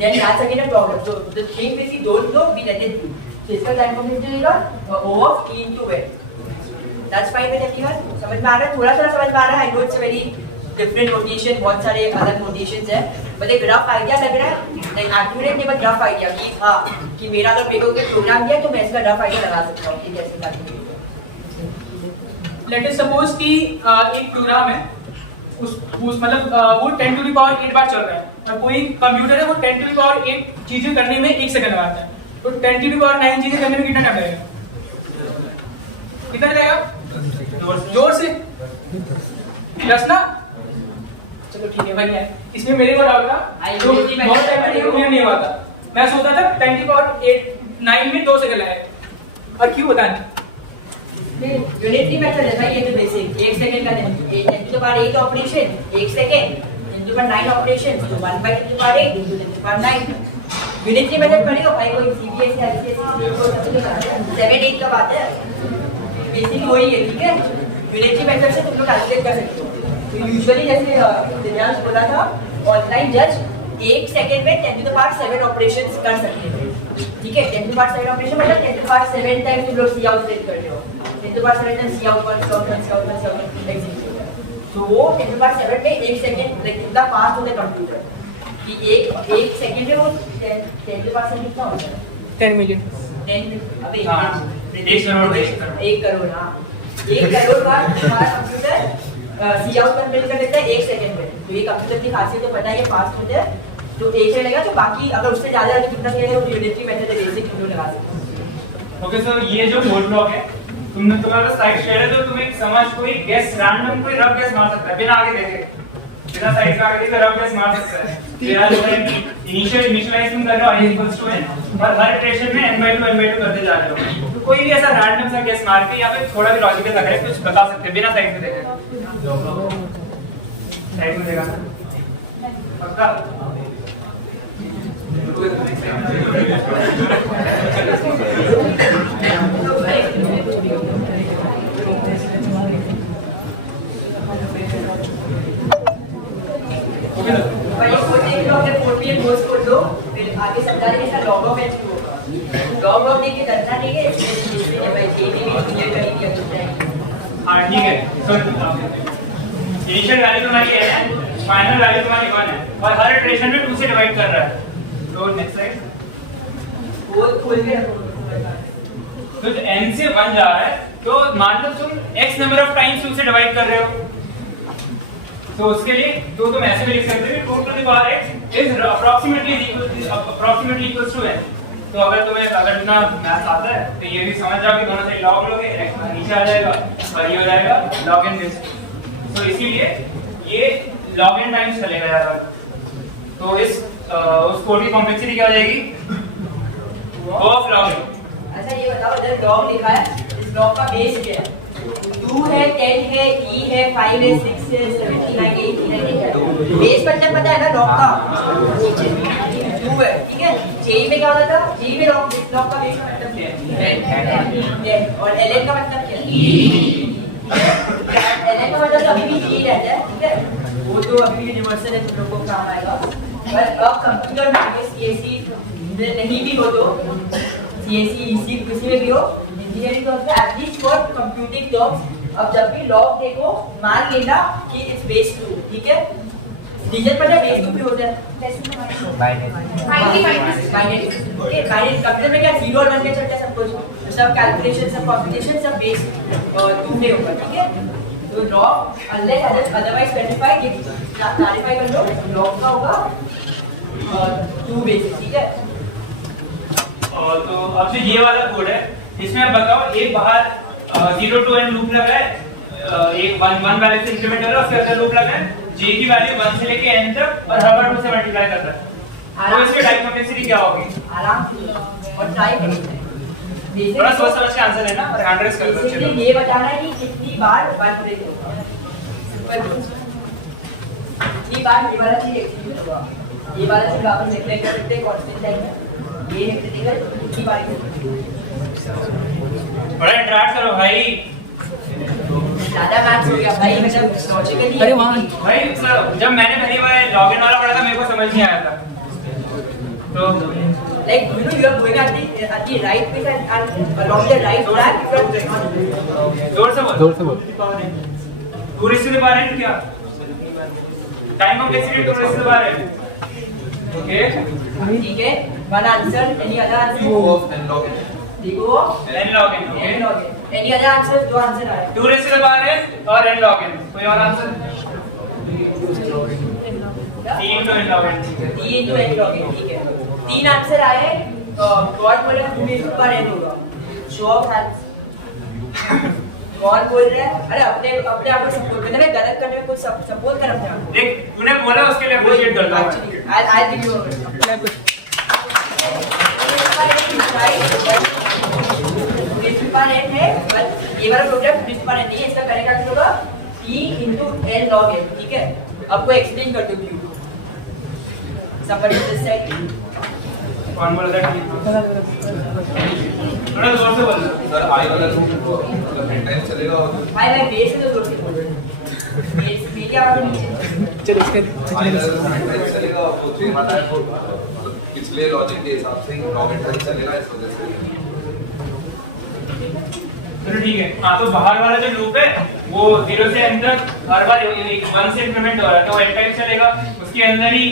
then that's again a problem. So the thing which we don't know we let it be. So इसका टाइम कॉम्प्लेक्सिटी होगा O of E into N. That's fine with everyone. समझ में आ रहा है, थोड़ा सा समझ में आ रहा है. I know it's a very different notation, बहुत सारे अलग notations हैं, but एक rough idea लग रहा है, like accurate नहीं but rough idea कि हाँ कि मेरा अगर मेरे को प्रोग्राम दिया तो मैं इसका rough idea लगा सकता हूँ कि कैसे करना है. लेट अस सपोज कि एक प्रोग्राम है, उस मतलब वो 10 to the power 8 बार चल रहा है, और कोई कंप्यूटर है वो 10 to the power 8 चीजें करने में 1 सेकंड लगाता है, तो 10 to the power 9 चीजें करने में कितना टाइम लगेगा? कितना लगेगा? जोर से 10 ना? चलो ठीक है बढ़िया है. इसमें मेरे को डाउट था, जो बहुत टाइम क्लियर नहीं हुआ था. मैं सोचा था 10 to the power 8 9 में 2 सेकंड लगेगा, और क्यों बता नहीं. यूनिटरी मेथड है भाई, ये तो बेसिक 1 सेकंड का 10 to the power 8 operation 1 second, 10 to the power 9 operation तो 1 by 10 to the power 8 into 10 to the power 9. Unitary method पढ़ेगा भाई, कोई सीबीएसई आईसीएसई को समझ में आता है, 7 8 का बात है, बेसिकली वही है. ठीक है, यूनिटरी मेथड से तुम लोग कैलकुलेट कर सकते हो. तो यूजुअली जैसे दिव्यांश बोला था, ऑनलाइन जज 1 सेकंड में 10 to the power 7 ऑपरेशंस कर सकते हैं. ठीक है, 10 to the power 7 ऑपरेशन मतलब 10 to the power 7 टाइम तुम लोग सी आउट सेट कर रहे हो, 10 to the power 7 time cout 1 cout 1 cout 1 cout execute है. तो वो 10 to the power 7 में 1 सेकंड लाइक इतना फास्ट होता है कंप्यूटर कि एक सेकंड में वो 10 to the power 7 कितना होता है? 10 मिलियन. 10 अबे हाँ, 1 करोड़ 1 करोड़ हाँ 1 करोड़ बार हमारा कंप्यूटर सी आउट कंप्लीट कर देता है 1 सेकंड में. तो ये कंप्यूटर की खासियत है, पता है ये फास्ट होता है, तो 1 सेकंड लगेगा. तो बाकी अगर उससे ज्यादा है तो कितना लगेगा, वो यूनिटरी मेथड है बेसिक तुम लोग लगा सकते हो. ओके सर, ये जो कोड ब्लॉक है तुमने तुम्हारा साइड शेयर है, तो तुम एक समझ कोई गेस रैंडम कोई रफ गेस मार सकता है बिना आगे देखे, बिना साइड का आगे देखे रफ गेस मार सकता है. तेरा जो है इनिशियलाइज तुम कर रहे हो i इक्वल्स टू n और हर इटरेशन में n/2 करते जा रहे हो, तो कोई भी ऐसा रैंडम सा गेस मार के या फिर थोड़ा भी लॉजिकल लग रहा है कुछ बता सकते हैं बिना साइड से देखे. साइड में देखा पक्का आगे समझा रहे हैं लॉग ऑफ h होगा. लॉग ऑफ देखिए करना नहीं है, इसलिए भाई ये भी क्लियर करेंगे अब. हां ठीक है. तो इनिशियल वैल्यू तुम्हारी n है, फाइनल वैल्यू तुम्हारी 1 है, और हर इटरेशन में 2 से डिवाइड कर रहा है. तो नेक्स्ट स्लाइड. खोल के रखो. तो n से 1 जा रहा है, तो मान लो तुम x नंबर ऑफ टाइम्स 2 से डिवाइड कर रहे हो, तो उसके लिए तो तुम ऐसे भी लिख सकते हो 2 to the power x is approximately equals to n. तो अगर इतना मैथ आता है तो ये भी समझ जाओ कि दोनों साइड log लोगे, x नीचे आ जाएगा और ये हो जाएगा log n this. तो इसीलिए ये log n टाइम्स चलेगा यार. तो उस कोड की कॉम्प्लेक्सिटी क्या हो जाएगी? of log n. अच्छा ये बताओ, इधर log लिखा है, इस log का बेस क्या है? 2 है, 10 है, E है, 5 है, 6 है, 79 है, 89 है. बेस मतलब पता है ना log का? 2 है, ठीक है. JE में क्या होता था? JE में log का बेस का मतलब क्या है? और ln का मतलब क्या है? ln का मतलब अभी भी G रहता है, ठीक है. वो तो अभी भी यूनिवर्सल है, तुम लोग को काम आएगा. पर अब कंप्यूटर में आगे CSE नहीं भी हो तो CSE EC किसी में भी हो, इंजीनियरिंग टर्म्स में एटलीस्ट फॉर कंप्यूटिंग टर्म्स, अब जब भी लॉग देखो मान लेना कि इट्स बेस 2. ठीक है, डिजिट पर जब बेस 2 भी होता है बाइनरी कंप्यूटर में क्या 0 और 1 के चलता है सब कुछ, सब कैलकुलेशन सब कंप्यूटेशन सब बेस 2 में होगा. ठीक है, तो log unless otherwise specify clarify कर लो, लॉग का होगा 2 बेस. ठीक है, और तो अब जो ये वाला कोड है इसमें आप बताओ, एक बाहर 0 to n लूप लगा है, एक 1 वैल्यू से इंक्रीमेंट कर रहा है, उसके अंदर लूप लगा है, j की वैल्यू 1 से लेके n तक और हर बार 2 से मल्टीप्लाई करता है. तो इसकी टाइम कॉम्प्लेक्सिटी क्या होगी? आराम से और ट्राई करो. थोड़ा सोच समझ के आंसर है ना, और हैंड रेस कर दो. चलो ये बताना है कि कितनी बार 1 ब्रेक होगा. सिंपल, कितनी बार ये वाला चीज एक्सक्यूट होगा, ये वाला चीज वापस रिफ्लेक्ट कर सकते हैं कांस्टेंट टाइम में. ये है क्रिटिकल, कितनी बार बड़ा इंटरेक्ट करो भाई. ज्यादा मैथ्स हो गया भाई मतलब लॉजिकली अरे वहाँ भाई जब मैंने पहली बार लॉगिन वाला पढ़ा था मेरे को समझ नहीं आया था तो like you know you are going at the right pace and along the right track you are जोर से बोल टूर इससे बाहर है क्या टाइम कॉम्प्लेक्सिटी टूर इससे बाहर है ओके ठीक है one answer any other answer देखो n log n okay n log n any other answer दो आंसर आए टूर इससे बाहर है और n log n कोई और आंसर 3 तो n log n ठीक है 3 तो n log n ठीक है 3 आंसर आए कौन बोल रहा है तुम्हें पर n होगा शो ऑफ हैंड्स कौन बोल रहा है अरे अपने अपने आप को सपोर्ट करने में गलत करने में कुछ सपोर्ट कर अपने आप को देख तूने बोला उसके लिए अप्रिशिएट करता हूं I give you principal n है बट ये वाला प्रोग्राम प्रिंसिपल n नहीं है इसका करेक्ट आंसर होगा p into n log n ठीक है आपको एक्सप्लेन कर दूं क्यों somebody just said कौन बोल रहा है थोड़ा जोर से बोल सर आई वाला रूम मतलब टाइम चलेगा और भाई मैं बेस में तो जोर से बोल रहा हूं बेस मेरी आवाज नीचे चलो इसके आई वाला रूम टाइम चलेगा वो जो हमारा वो पिछले लॉजिक के हिसाब से लॉगिन टाइम चलेगा इस वजह से चलो ठीक है हाँ तो बाहर वाला जो लूप है वो 0 से n तक हर बार 1 से इंक्रीमेंट हो रहा है तो n टाइम चलेगा उसके अंदर ही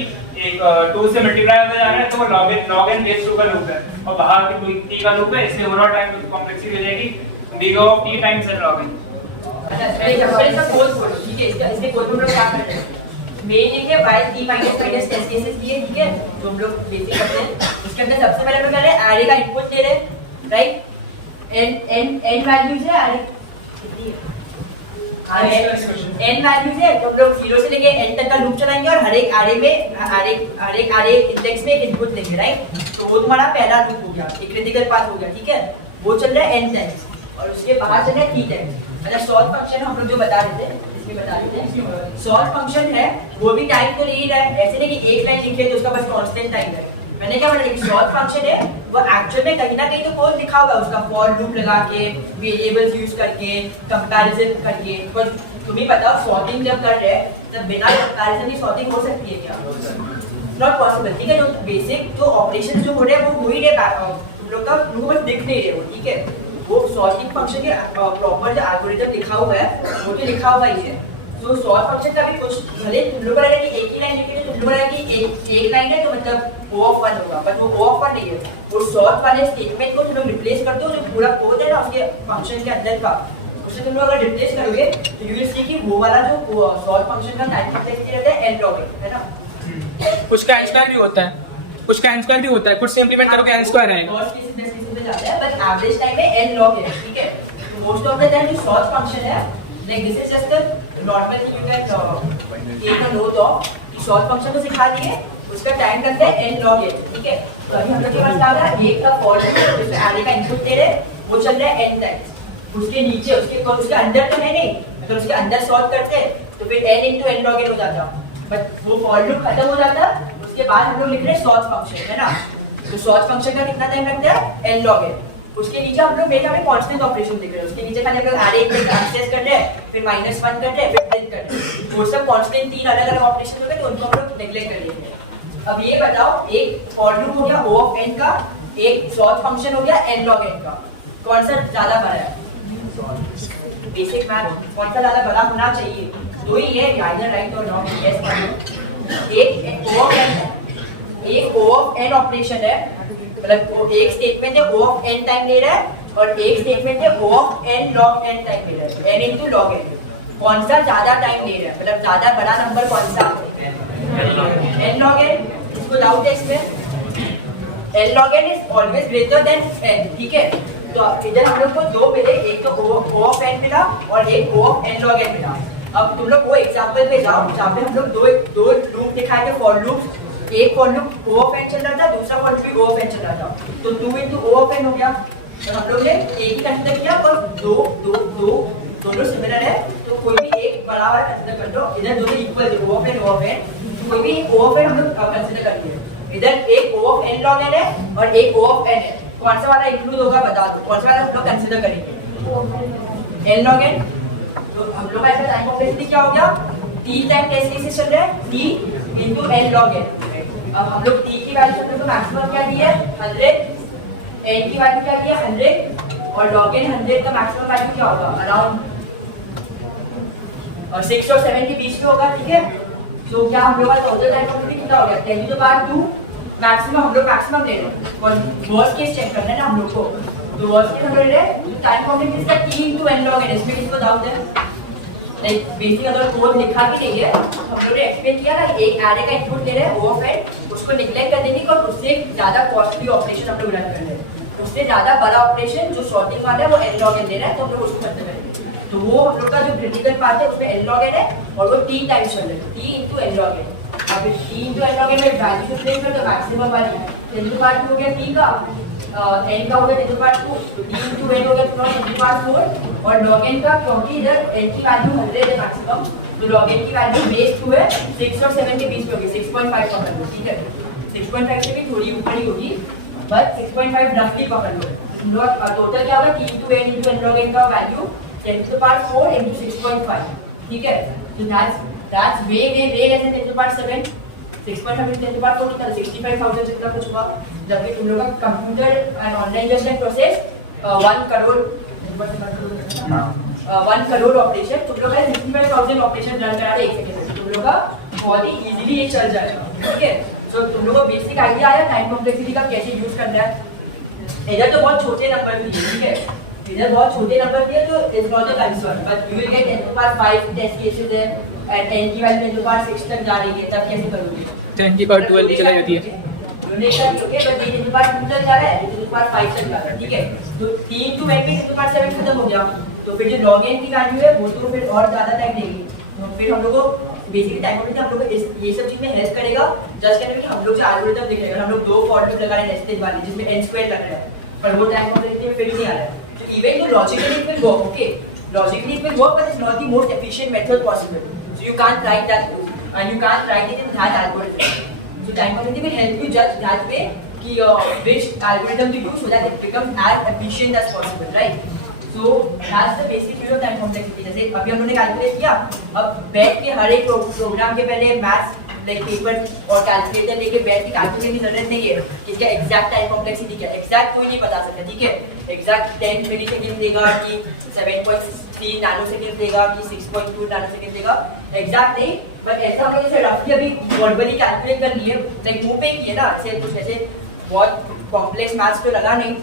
एक 2 से मल्टीप्लाई होता जा रहा है तो वो log n बेस 2 का लूप है और बाहर की कोई t का लूप है इसलिए ओवरऑल टाइम कॉम्प्लेक्सिटी हो जाएगी big of t times n log n अच्छा इसका कोड बोलो ठीक है इसके कोड में हम लोग क्या कर रहे हैं मेन ये है y t minus test cases दिए ठीक है तो हम लोग बेसिक करते हैं उसके अंदर सबसे पहले हम लोग क्या एरे का इनपुट दे रहे हैं राइट n वैल्यूज है एरे कितनी है n वैल्यूज है तो हम लोग 0 से लेके n तक का लूप चलाएंगे और हर एक एरे में हर एक इंडेक्स में एक इनपुट देंगे राइट तो वो तुम्हारा पहला लूप हो गया एक क्रिटिकल पाथ हो गया ठीक है वो चल रहा है n टाइम्स और उसके बाद चल रहा है t टाइम्स अच्छा सॉल्व फंक्शन हम लोग जो बता रहे थे इसमें बता रहे थे सॉल्व फंक्शन है वो भी टाइम तो ले ही रहा है ऐसे नहीं कि एक लाइन लिखे तो उसका बस कांस्टेंट टाइम है मैंने क्या बोला कि सॉल्व फंक्शन है वो एक्चुअल में कहीं ना कहीं तो कोड लिखा हुआ है उसका फॉर लूप लगा के वेरिएबल्स यूज करके कंपैरिजन करके पर तुम्हें बताओ सॉर्टिंग जब कर रहे हैं तब बिना कंपैरिजन की सॉर्टिंग हो सकती है क्या नॉट पॉसिबल ठीक है जो बेसिक जो ऑपरेशन जो हो रहे हैं वो हो ही रहे तुम लोग का तुमको बस दिख नहीं रहे वो ठीक है वो सॉर्टिंग फंक्शन के प्रॉपर जो एल्गोरिथम लिखा हुआ है वो तो लिखा हुआ ही है तो सॉर्ट फंक्शन का भी कुछ भले तुम लोग को लगा कि एक ही लाइन लिखी है तुम लोग को लगा कि एक लाइन है तो मतलब O of 1 होगा बट वो O of 1 नहीं है वो सॉर्ट वाले स्टेटमेंट को तुम लोग रिप्लेस कर दो जो पूरा कोड है ना उसके फंक्शन के अंदर का उसे तुम लोग अगर रिप्लेस करोगे तो यू विल सी कि वो वाला जो सॉर्ट फंक्शन का टाइम कॉम्प्लेक्सिटी रहता है n log n है ना उसका n स्क्वायर भी होता है उसका n स्क्वायर भी होता है कुछ से इंप्लीमेंट करोगे n स्क्वायर आएगा वर्स्ट केस बेस्ट केस में जाता है बट एवरेज टाइम में n log n ठीक है मोस्ट ऑफ द टाइम जो सॉर्ट फंक्शन है like this is just a normal thing you can take a note of कि सॉल्व फंक्शन को सिखा दिए उसका टाइम लगता है n log n ठीक है तो अभी हम लोग के पास क्या होगा एक का फॉर लूप जिसमें एरे का इनपुट दे रहे वो चल रहा है n टाइम्स उसके नीचे उसके अंदर तो है नहीं अगर उसके अंदर सॉल्व करते तो फिर n into n log n हो जाता बट वो फॉर लूप खत्म हो जाता उसके बाद हम लोग लिख रहे हैं सॉल्व फंक्शन है ना तो सॉल्व फंक्शन का कितना टाइम लगता है n log n उसके नीचे हम लोग मेरे में कांस्टेंट ऑपरेशन देख रहे हैं उसके नीचे खाली हम लोग एरे एक एक्सेस कर रहे हैं फिर -1 कर रहे हैं फिर प्रिंट कर रहे हैं वो सब कांस्टेंट तीन अलग-अलग ऑपरेशन हो गए तो उनको हम लोग नेगलेक्ट कर लेंगे अब ये बताओ एक फॉर लूप हो गया O of n का एक सॉल्व फंक्शन हो गया n log n का कौन सा ज्यादा बड़ा है बेसिक मैथ कौन सा ज्यादा बड़ा होना चाहिए दो ही है आइदर राइट और रॉन्ग यस एक O of n एक O of n ऑपरेशन है मतलब एक स्टेटमेंट है O of n टाइम ले रहा है और एक स्टेटमेंट है O of n log n time ले रहा है n into log n कौन सा ज्यादा टाइम ले रहा है मतलब ज्यादा बड़ा नंबर कौन सा n log n इसको डाउट है इसमें n log n is always greater than n ठीक है तो इधर हम लोग को दो मिले एक तो O of n मिला और एक O of n log n मिला अब तुम लोग वो एग्जांपल पे जाओ जहाँ पे हम लोग दो लूप दिखाए थे फॉर लूप एक for loop O of n चल रहा था दूसरा फॉर लूप भी O of n चल रहा था तो 2 into O of n हो गया तो हम लोग ने एक ही कंसीडर किया और दोनों सिमिलर है तो कोई भी एक बड़ा वाला कंसीडर कर लो इधर दोनों इक्वल है O of n कोई भी O of n हम लोग कंसीडर करेंगे इधर एक O of n log n है और एक O of n है कौन सा वाला इंक्लूड होगा बता दो कौन सा वाला हम लोग कंसीडर करेंगे n log n तो हम लोग का इसका टाइम कॉम्प्लेक्सिटी क्या हो गया, t टाइम टेस्ट केसेस चल रहे हैं, t into n log n। अब हम लोग t की वैल्यू हमने तो मैक्सिमम क्या दी है 100, n की वैल्यू क्या दी है 100 और log n 100 का मैक्सिमम वैल्यू क्या होगा अराउंड 6 और 7 के बीच में होगा, ठीक है। तो क्या हम लोग का टोटल टाइम कॉम्प्लेक्सिटी कितना हो गया 10 to the power 2 मैक्सिमम, हम लोग मैक्सिमम ले रहे हैं और वर्स्ट केस चेक करना है ना हम लोग को, तो वर्स्ट केस हम ले रहे हैं टाइम कॉम्प्लेक्सिटी इसका t into n log n, इसमें किसको डाउट है, लाइक बेसिक अगर कोड लिखा भी नहीं है हम लोग ने एक्सप्लेन किया ना, एक एरे का इनपुट ले रहे हैं ओ ऑफ n, उसको निग्लेक्ट कर देंगे और उससे ज्यादा कॉस्टली ऑपरेशन हम लोग रन कर रहे हैं, उससे ज्यादा बड़ा ऑपरेशन जो सॉर्टिंग वाला है वो n log n दे रहा है, तो हम लोग उसको करते हैं। तो वो हम लोग का जो क्रिटिकल पार्ट है उसमें n log n है और वो t टाइम्स चल रहा है, t into n log n। अब t into n log n में वैल्यू को प्लेस कर दो मैक्सिमम वाली 10 to the power 2 हो गया t का, n का हो गया 10 to the power 2, तो t into n हो गया 10 to the power 4 और log n का क्योंकि इधर n की वैल्यू 100 है मैक्सिमम, तो log n की वैल्यू बेस 2 है 6 और 7 के बीच में होगी 6.5 पकड़ लो, ठीक है। 6.5 से भी थोड़ी ऊपर ही होगी बट 6.5 रफली पकड़ लो। टोटल क्या होगा t into n into n log n का value 10 to the power 4 into 6.5, ठीक है। So that's way less than 10 to the power 7, 6.5 into 10 to the power 4 कितना 65,000 जितना कुछ हुआ, जबकि तुम लोग का computer and online just process 1 crore 1 crore operation तुम लोग का 65,000 ऑपरेशन रन करा रहे एक सेकंड में, तुम लोग का बहुत ही इजीली ये चल जाएगा, ठीक है। सो तुम लोग को बेसिक आइडिया आया टाइम कॉम्प्लेक्सिटी का कैसे यूज करना है। इधर तो बहुत छोटे नंबर दिए, ठीक है, इधर बहुत छोटे नंबर दिए तो it's not a concern, but you will get 10 to the power 5 test cases है एंड n की वैल्यू 10 to the power 6 तक जा रही है, तब कैसे करोगे 10 की पावर 12 चला जाती है, donation okay, but 10 to the power 2 तक जा रहा है, 10 to the power 5 तक जा रहा है, ठीक है। तो 3 to n पे 10 to the power 7 खत्म हो गया, तो फिर जो log n की वैल्यू है वो तो फिर और ज्यादा टाइम लेगी, तो फिर हम लोग को बेसिकली टाइम कॉम्प्लेक्सिटी हम लोग को ये सब चीज में हेल्प करेगा। जस्ट कहने में कि हम लोग जो एल्गोरिथम लिख रहे हैं, हम लोग दो फॉर लूप लगा रहे हैं नेस्टेड वाली जिसमें n स्क्वायर लग रहा है, पर वो टाइम कॉम्प्लेक्सिटी में फिर नहीं आ रहा है, तो इवन तो logically it will work, okay, logically it will work, but it's not the most efficient method possible, so you can't write that code and you can't write it in that algorithm, so time complexity will help you judge that way कि which algorithm to use so that it becomes as efficient as possible, right? So that's the basic theory of time complexity। जैसे अभी हम लोगों ने calculate किया, अब बैठ के हर एक प्रोग्राम के पहले मैथ्स लाइक पेपर और कैलकुलेटर लेके बैठ के कैलकुलेट की जरूरत नहीं है कि इसका एग्जैक्ट टाइम कॉम्प्लेक्सिटी क्या है, एग्जैक्ट कोई नहीं बता सकता, ठीक है। एग्जैक्ट 10 मिलीसेकंड देगा कि 7.3 नैनोसेकंड देगा कि 6.2 नैनोसेकंड देगा, एग्जैक्ट नहीं, बट ऐसा हम लोग जैसे रफली अभी वर्बली कैलकुलेट कर लिए लाइक मुंह पे किए ना, ऐसे कुछ ऐसे बहुत कॉम्प्लेक्स मैथ्स तो लगा नहीं,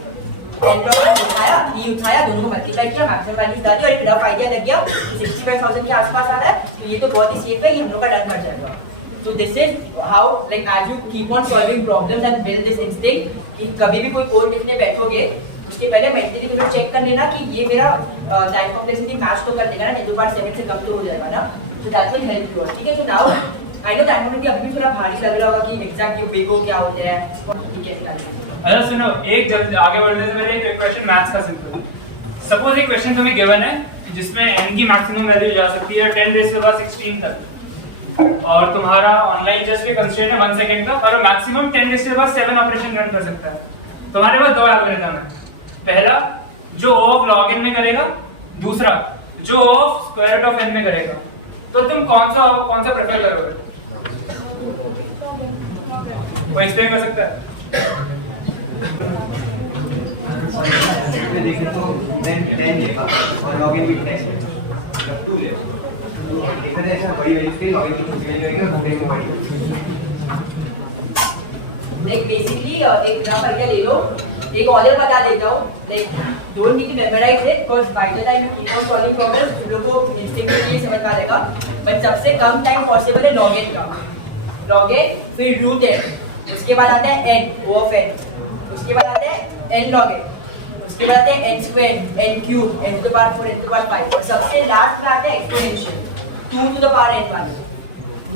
n log n उठाया, e उठाया, दोनों को मल्टीप्लाई किया, मैक्सिमम वैल्यू डाली और एक रफ आइडिया लग गया कि 65,000 के आसपास आ रहा है, तो ये तो बहुत ही सेफ है, ये हम लोग का डर मर जाएगा। So this is how, like, as you keep on solving problems and build this instinct, कि कभी भी कोई कोड लिखने बैठोगे उसके पहले मेंटली तुम लोग चेक कर लेना कि ये मेरा टाइम कॉम्प्लेक्सिटी मैच तो कर देगा ना, 10^7 से कम तो हो जाएगा ना, so that will help you, ठीक है। So now I know time complexity अभी भी थोड़ा भारी लग रहा होगा कि एग्जैक्ट ये वेगो क्या होता है, कैसे करना है। अच्छा सुनो, एक जब आगे बढ़ने से पहले एक क्वेश्चन मैथ्स का सिंपल। सपोज एक क्वेश्चन तुम्हें गिवन है जिसमें n की मैक्सिमम वैल्यू जा सकती है 10⁻16 तक और तुम्हारा ऑनलाइन जस्ट के कंस्ट्रेंट है 1 सेकंड का और मैक्सिमम 10⁻7 ऑपरेशन रन कर सकता है। तुम्हारे पास दो एल्गोरिथम है, पहला जो O ऑफ log n में करेगा, दूसरा जो O of square root of n में करेगा, तो तुम कौन सा प्रेफर करोगे? कोई एक्सप्लेन कर सकता है? देखें तो 10 लेगा और लॉगिन भी 10 जब 2 ले देखा जाए ऐसा बड़ी वैल्यू के लॉगिन की कुछ वैल्यू आएगी और कोडिंग में बड़ी लाइक बेसिकली एक ग्राफ आइडिया ले लो, एक ऑर्डर बता देता हूँ, like don't need to memorize it because by the time you keep on solving problems तुम लोग को इंस्टिंक्टिवली समझ में आ जाएगा, बट सबसे कम टाइम पॉसिबल है log n का, log n फिर रूट n, उसके बाद आता है n o ऑफ n, उसके बाद आता है n log n, उसके बाद आते हैं n square, n cube, n to the power 4, n to the power 5 और सबसे लास्ट में आता है exponential 2 to the power n वाले।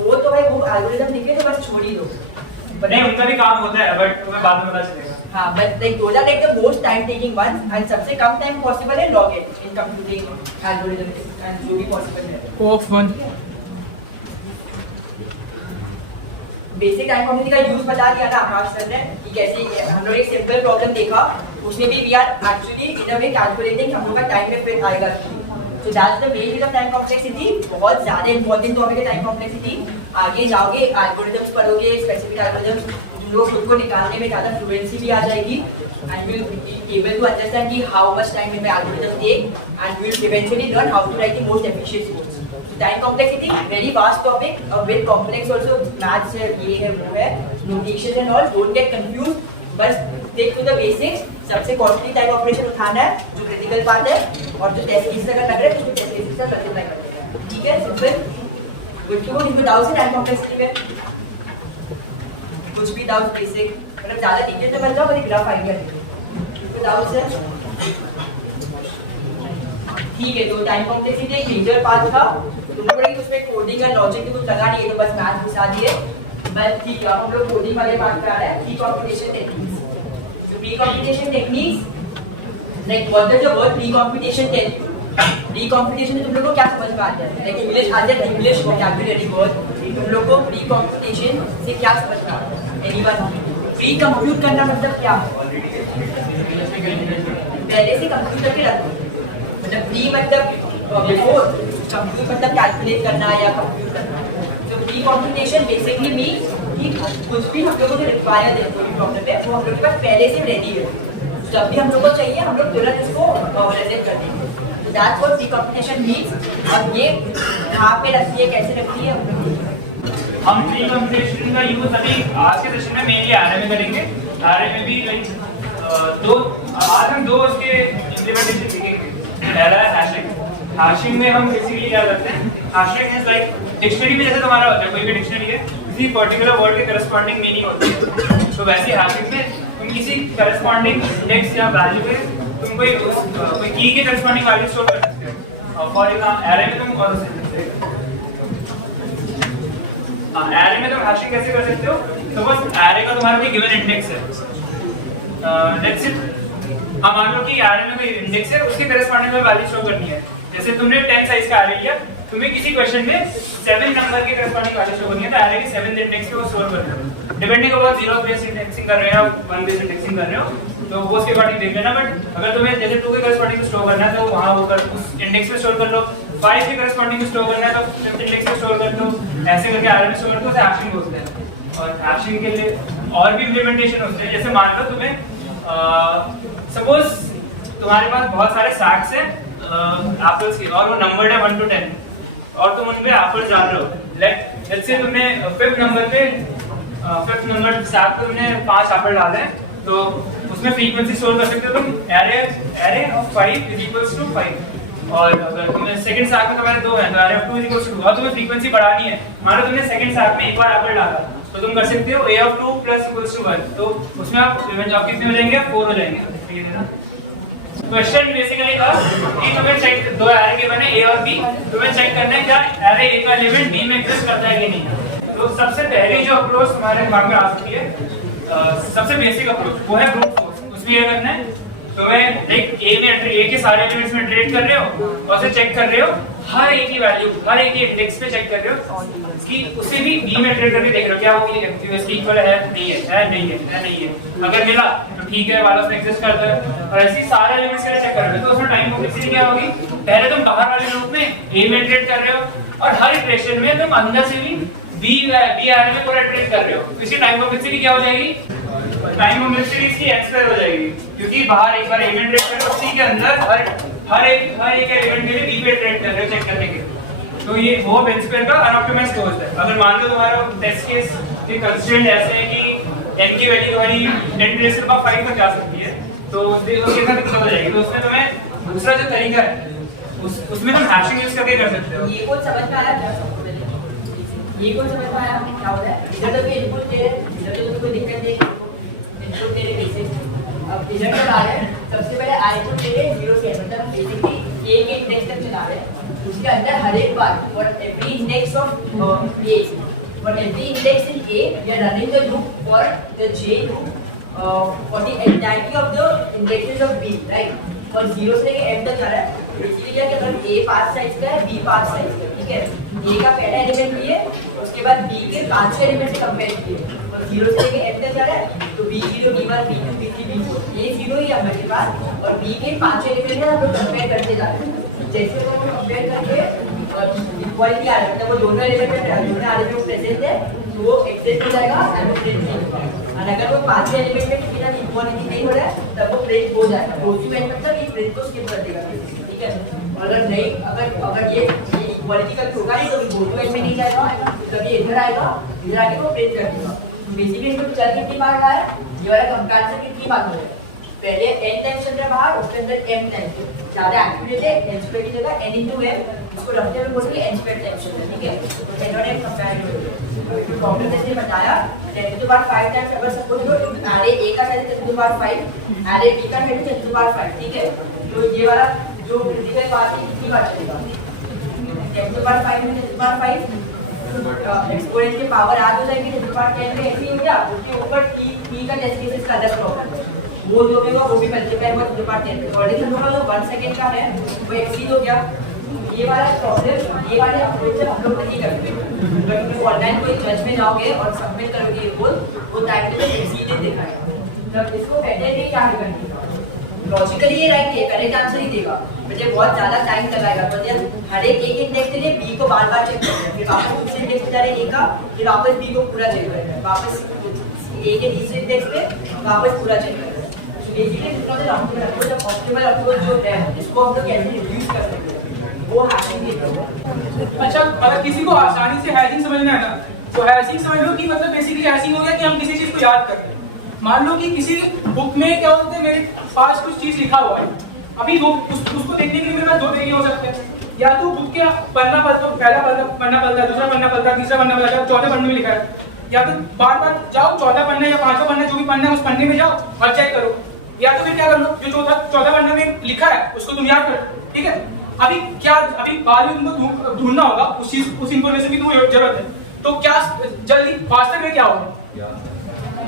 वो तो भाई वो एल्गोरिथम दिखे तो बस छोड़ ही दो, नहीं उनका भी काम होता है बट तुम्हें बाद में पता चलेगा। हाँ but like those are like the most time taking one and सबसे कम टाइम पॉसिबल है log n in computing algorithm and जो भी पॉसिबल है O of 1 basic time complexity का यूज बता दिया ना आकाश सर ने कि कैसे हम लोग एक सिंपल प्रॉब्लम देखा, उसमें भी we are actually in a way calculating हम लोग का टाइम में फिट आएगा, So that's the main reason of time complexity. बहुत ज़्यादा important topic है time complexity. आगे जाओगे algorithms पढ़ोगे, specific algorithms, तुम लोग खुद को निकालने में ज़्यादा fluency भी आ जाएगी, and will be able to understand कि how much time will my algorithm take, and will eventually learn how to write the most efficient codes. So time complexity very vast topic, a bit complex also. Maths है, ये है, वो है, notations and all. Don't get confused. बस stick to the basics. सबसे costly type operation उठाना है जो क्रिटिकल पार्ट है, और जो टेस्ट केस अगर लग रहा है तो टेस्ट केस से मल्टीप्लाई कर देना है, ठीक है? सिंपल। कुछ भी इसमें डाउट्स है टाइम कॉम्प्लेक्सिटी में? कुछ भी डाउट्स बेसिक, मतलब ज़्यादा डिटेल में मत जाओ, बस एक रफ आइडिया दे दो। डाउट्स है? ठीक है, तो टाइम कॉम्प्लेक्सिटी एक मेजर पार्ट था। तुम लोगों ने उसमें कोडिंग और लॉजिक कुछ लगा नहीं है, तो बस मैथ घुसा दिए। बस ठीक है, अब हम लोग कोडिंग वाले पार्ट पे आ रहे हैं, pre competition techniques. So pre-computation techniques, like what does the word pre-computation tell you? Pre-computation में तुम लोगों को क्या समझ में आता है? Like English आज है, English vocabulary word, तुम लोगों को pre-computation से क्या समझ में आता है? Anyone? Pre-compute करना मतलब क्या? पहले से compute करके रखो। मतलब pre मतलब before, compute मतलब calculate करना या compute करना। So pre-computation basically means कि कुछ भी हम लोगों को रिक्वायर है कोई प्रॉब्लम है, वो हम लोग के पास पहले से रेडी है। जब भी हम लोग को चाहिए हम लोग तुरंत इसको रिजल्ट कर देंगे। तो दैट्स व्हाट प्री-कॉम्पिटिशन मींस। अब ये कहाँ पे रखती है, कैसे रखती है, हम प्री-कॉम्पिटिशन का यूज अभी आज के सेशन में मेनली आरए में करेंगे। आरए में भी आज हम दो उसके इम्प्लीमेंटेशन सीखेंगे। पहला है हैशिंग। हैशिंग में हम बेसिकली क्या करते हैं, हैशिंग इज लाइक डिक्शनरी में जैसे तुम्हारा होता है, कोई भी डिक्शनरी है किसी पर्टिकुलर वर्ड के करस्पॉन्डिंग मीनिंग होती है, तो वैसे हैशिंग में तुम किसी करस्पॉन्डिंग इंडेक्स या वैल्यू पे तुम कोई की के करस्पॉन्डिंग वैल्यू स्टोर कर सकते हो। फॉर एग्जांपल एरे में तुम और एरे में तुम हैशिंग कैसे कर सकते हो? तो बस एरे का तुम्हारा कोई गिवन इंडेक्स है, लेट्स से मान लो कि एरे में कोई इंडेक्स है, उसके करस्पॉन्डिंग में वैल्यू स्टोर करनी है। जैसे तुमने 10 साइज का एरे लिया, तुम्हें किसी क्वेश्चन में 7 नंबर के करस्पॉन्डिंग वैल्यू शो करनी है, तो एरे के 7th इंडेक्स पे वो स्टोर कर रहे हो। डिपेंडिंग अपॉन 0 बेस इंडेक्सिंग कर रहे हो, 1 बेस इंडेक्सिंग कर रहे हो, तो वो उसके अकॉर्डिंग देख लेना। बट अगर तुम्हें जैसे 2 के करस्पॉन्डिंग में स्टोर करना है तो वहां वो उस इंडेक्स पे स्टोर कर लो। 5 के करस्पॉन्डिंग में स्टोर करना है तो 5th इंडेक्स पे स्टोर कर लो। ऐसे करके एरे में स्टोर कर दो, उसे हैशिंग बोलते हैं। और हैशिंग के लिए और भी इंप्लीमेंटेशन होते हैं। जैसे मान लो तुम्हें सपोज तुम्हारे पास बहुत सारे सैक्स हैं एप्पल्स के, और वो नंबर्ड है 1 to 10, और तुम उनपे एप्पल्स डाल रहे हो। लेट्स से तुमने 5th नंबर पे 5th नंबर सैक पे तुमने 5 एप्पल डाले हैं, तो उसमें फ्रीक्वेंसी स्टोर कर सकते हो तुम एरे ऑफ 5 = 5। और अगर तुमने सेकंड सैक में तुम्हारे 2 हैं तो एरे ऑफ 2 = 2, और तुम्हें फ्रीक्वेंसी बढ़ानी है। मान लो तुमने सेकंड सैक में एक बार एप्पल डाला, तो तुम कर सकते हो a of 2 + = 1, तो उसमें आप कितने हो जाएंगे? 4 हो जाएंगे। ठीक है ना? क्वेश्चन बेसिकली था कि तुम्हें चेक, दो एरे के बने A और B, तुम्हें चेक करना है क्या एरे A का एलिमेंट B में एग्जिस्ट करता है कि नहीं। तो सबसे पहली जो अप्रोच तुम्हारे दिमाग में आ सकती है, सबसे बेसिक अप्रोच, वो है ब्रूट फोर्स। उसमें ये करना है, तुम्हें एक A में एंट्री, A के सारे एलिमेंट्स में ट्रेड कर रहे हो और उसे चेक कर रहे हो, हर एक की वैल्यू, हर एक के इंडेक्स पे चेक कर रहे हो कि उसे भी B में ट्रेड करके देख रहे हो क्या वो यूएसटी इक्वल है, नहीं है, नहीं है, नहीं है। अगर मिला तो ठीक है, वाला उसमें एग्जिस्ट करता है। और ऐसे सारे एलिमेंट्स के लिए चेक कर रहे हो, तो उसमें टाइम कॉम्प्लेक्सिटी क्या होगी? पहले तुम बाहर वाले लूप में A में ट्रेड कर रहे हो और हर इटरेशन में तुम अंदर से भी B एरे में पूरा ट्रेड कर रहे हो, तो इसकी टाइम कॉम्प्लेक्सिटी क्या हो जाएगी? टाइम कॉम्प्लेक्सिटी इसकी x² हो जाएगी, क्योंकि बाहर एक बार A में ट्रेड कर रहे हो, उसी के अंदर हर एक एलिमेंट के लिए B पे ट्रेड कर रहे हो चेक करने के। तो ये वो n² का अनऑप्टिमाइज्ड क्लोज है। अगर मान लो तुम्हारा टेस्ट केस के कंस्ट्रेंट ऐसे है कि n की वैल्यू तुम्हारी 10⁵ तक जा सकती है, तो उसके साथ दिक्कत हो जाएगी। तो उसमें तुम्हें दूसरा जो तरीका है उसमें तुम हैशिंग यूज करके कर सकते हो। ये कोड समझ में आया क्या? ये कोड समझ में आया क्या होता है? इधर तो ये इनपुट दे रहे हैं, इधर तो कोई दिक्कत नहीं, इनपुट दे रहे बेसिक। अब इधर पर आ रहे हैं, सबसे पहले आउटपुट दे रहे 0 से, मतलब बेसिकली A के इंडेक्स तक चला रहे हैं। उसके अंदर हर एक बार for every index of A, for every index in A, we are running the loop for the J loop for the entirety of the indexes of B, right? और 0 से लेके M तक जा रहा है। इसलिए क्या अगर A 5 साइज का है, B 5 साइज का है, ठीक है? A का पहला एलिमेंट लिए, उसके बाद B के 5 एलिमेंट से कंपेयर किए, और 0 से लेके M तक जा रहा है, तो B0, B1, B2, B3, B4, ये 0 ही है हमारे पास, और B के 5 एलिमेंट है हम लोग कंपेयर करते जा रहे हैं। जैसे वो कंपेयर करके इक्वालिटी आ रहा है, वो दोनों एलिमेंट में प्रेजेंट है तो वो एक्सेप्ट हो जाएगा और वो प्रिंट नहीं होगा। और अगर वो पांचवें एलिमेंट में किसी तरह इक्वालिटी नहीं हो रहा है तब वो प्रिंट हो जाएगा। पॉजिटिव मतलब ये प्रिंट को स्किप कर देगा, ठीक है। और अगर नहीं, अगर ये इक्वालिटी का होगा नहीं तो पॉजिटिव एंड में नहीं जाएगा, कभी इधर आएगा, इधर आके वो प्रिंट कर देगा। बेसिकली इसको चल कितनी बार रहा है, ये वाला कंपैरिजन कितनी बार हो रहा है, पहले n टाइम्स चल रहा है बाहर, उसके अंदर m टाइम्स, ज्यादा एक्यूरेट है n स्क्वायर की जगह n into m, इसको रखते हुए बोलेंगे n स्क्वायर टाइम्स चल रहा है, ठीक है। तो n और m कंपेयर करोगे तो प्रॉब्लम जैसे बताया 10 to the power 5 टाइम्स अगर सपोज लो array a का value 10 to the power 5, array b का वैल्यू 10 to the power 5, ठीक है। तो ये वाला जो क्रिटिकल बात है कितनी बार चलेगा, 10 to the power 5 में 10 to the power 5 एक्सपोनेंट के पावर आगे हो जाएगी 10 to the power 10 में ऐसे ही हो गया। उसके ऊपर t का टेस्ट केसेस का अलग प्रॉब्लम है, वो जो भी होगा वो भी मल्टीप्लाई होगा 10 to the power 10 में। ऑलरेडी हम लोग 1 सेकंड का है वो एक्सीड हो गया। ये वाला प्रॉब्लम, ये वाले अप्रोच से हम लोग नहीं करते, बट ऑनलाइन कोई जज में जाओगे और सबमिट करोगे ये बोल वो टाइप पे एक्सीड दिखाएगा। तब इसको पहले नहीं क्या करना, लॉजिकली ये राइट है, करेक्ट आंसर ही देगा, मुझे बहुत ज्यादा टाइम लगाएगा। तो हर एक इंडेक्स के लिए बी को बार बार चेक करते हैं, फिर वापस दूसरे इंडेक्स पे जा रहे हैं ए का, फिर वापस बी को पूरा चेक करते हैं, वापस ए के तीसरे इंडेक्स पे वापस पूरा चेक करते हैं। बेसिकली जब ऑप्टिमल अप्रोच जो है इसको हम लोग कैसे यूज कर सकते हैं वो हैशिंग के। अच्छा, अगर किसी को आसानी से हैशिंग समझना है ना तो हैशिंग समझ लो कि मतलब बेसिकली हैशिंग हो गया कि हम किसी चीज को याद कर रहे हैं। मान लो कि किसी बुक में क्या होता है, मेरे पास कुछ चीज लिखा हुआ है, अभी उसको देखने के लिए मेरे पास दो तरीके हो सकते हैं, या तो बुक के पहला पन्ना पलटा है, दूसरा पन्ना पलटा, तीसरा पन्ना पलटा, चौथे पन्ने में लिखा है, या तो बार बार जाओ चौथा पन्ना या पांचवा पन्ना जो भी पन्ना है उस पन्ने में जाओ और चेक करो, या तो फिर क्या कर लो जो चौथा पन्ना में लिखा है उसको तुम याद करो, ठीक है। अभी बाद में तुमको ढूंढना होगा उस इंफॉर्मेशन की तुम्हें जरूरत है, तो क्या जल्दी फास्टर में क्या होगा,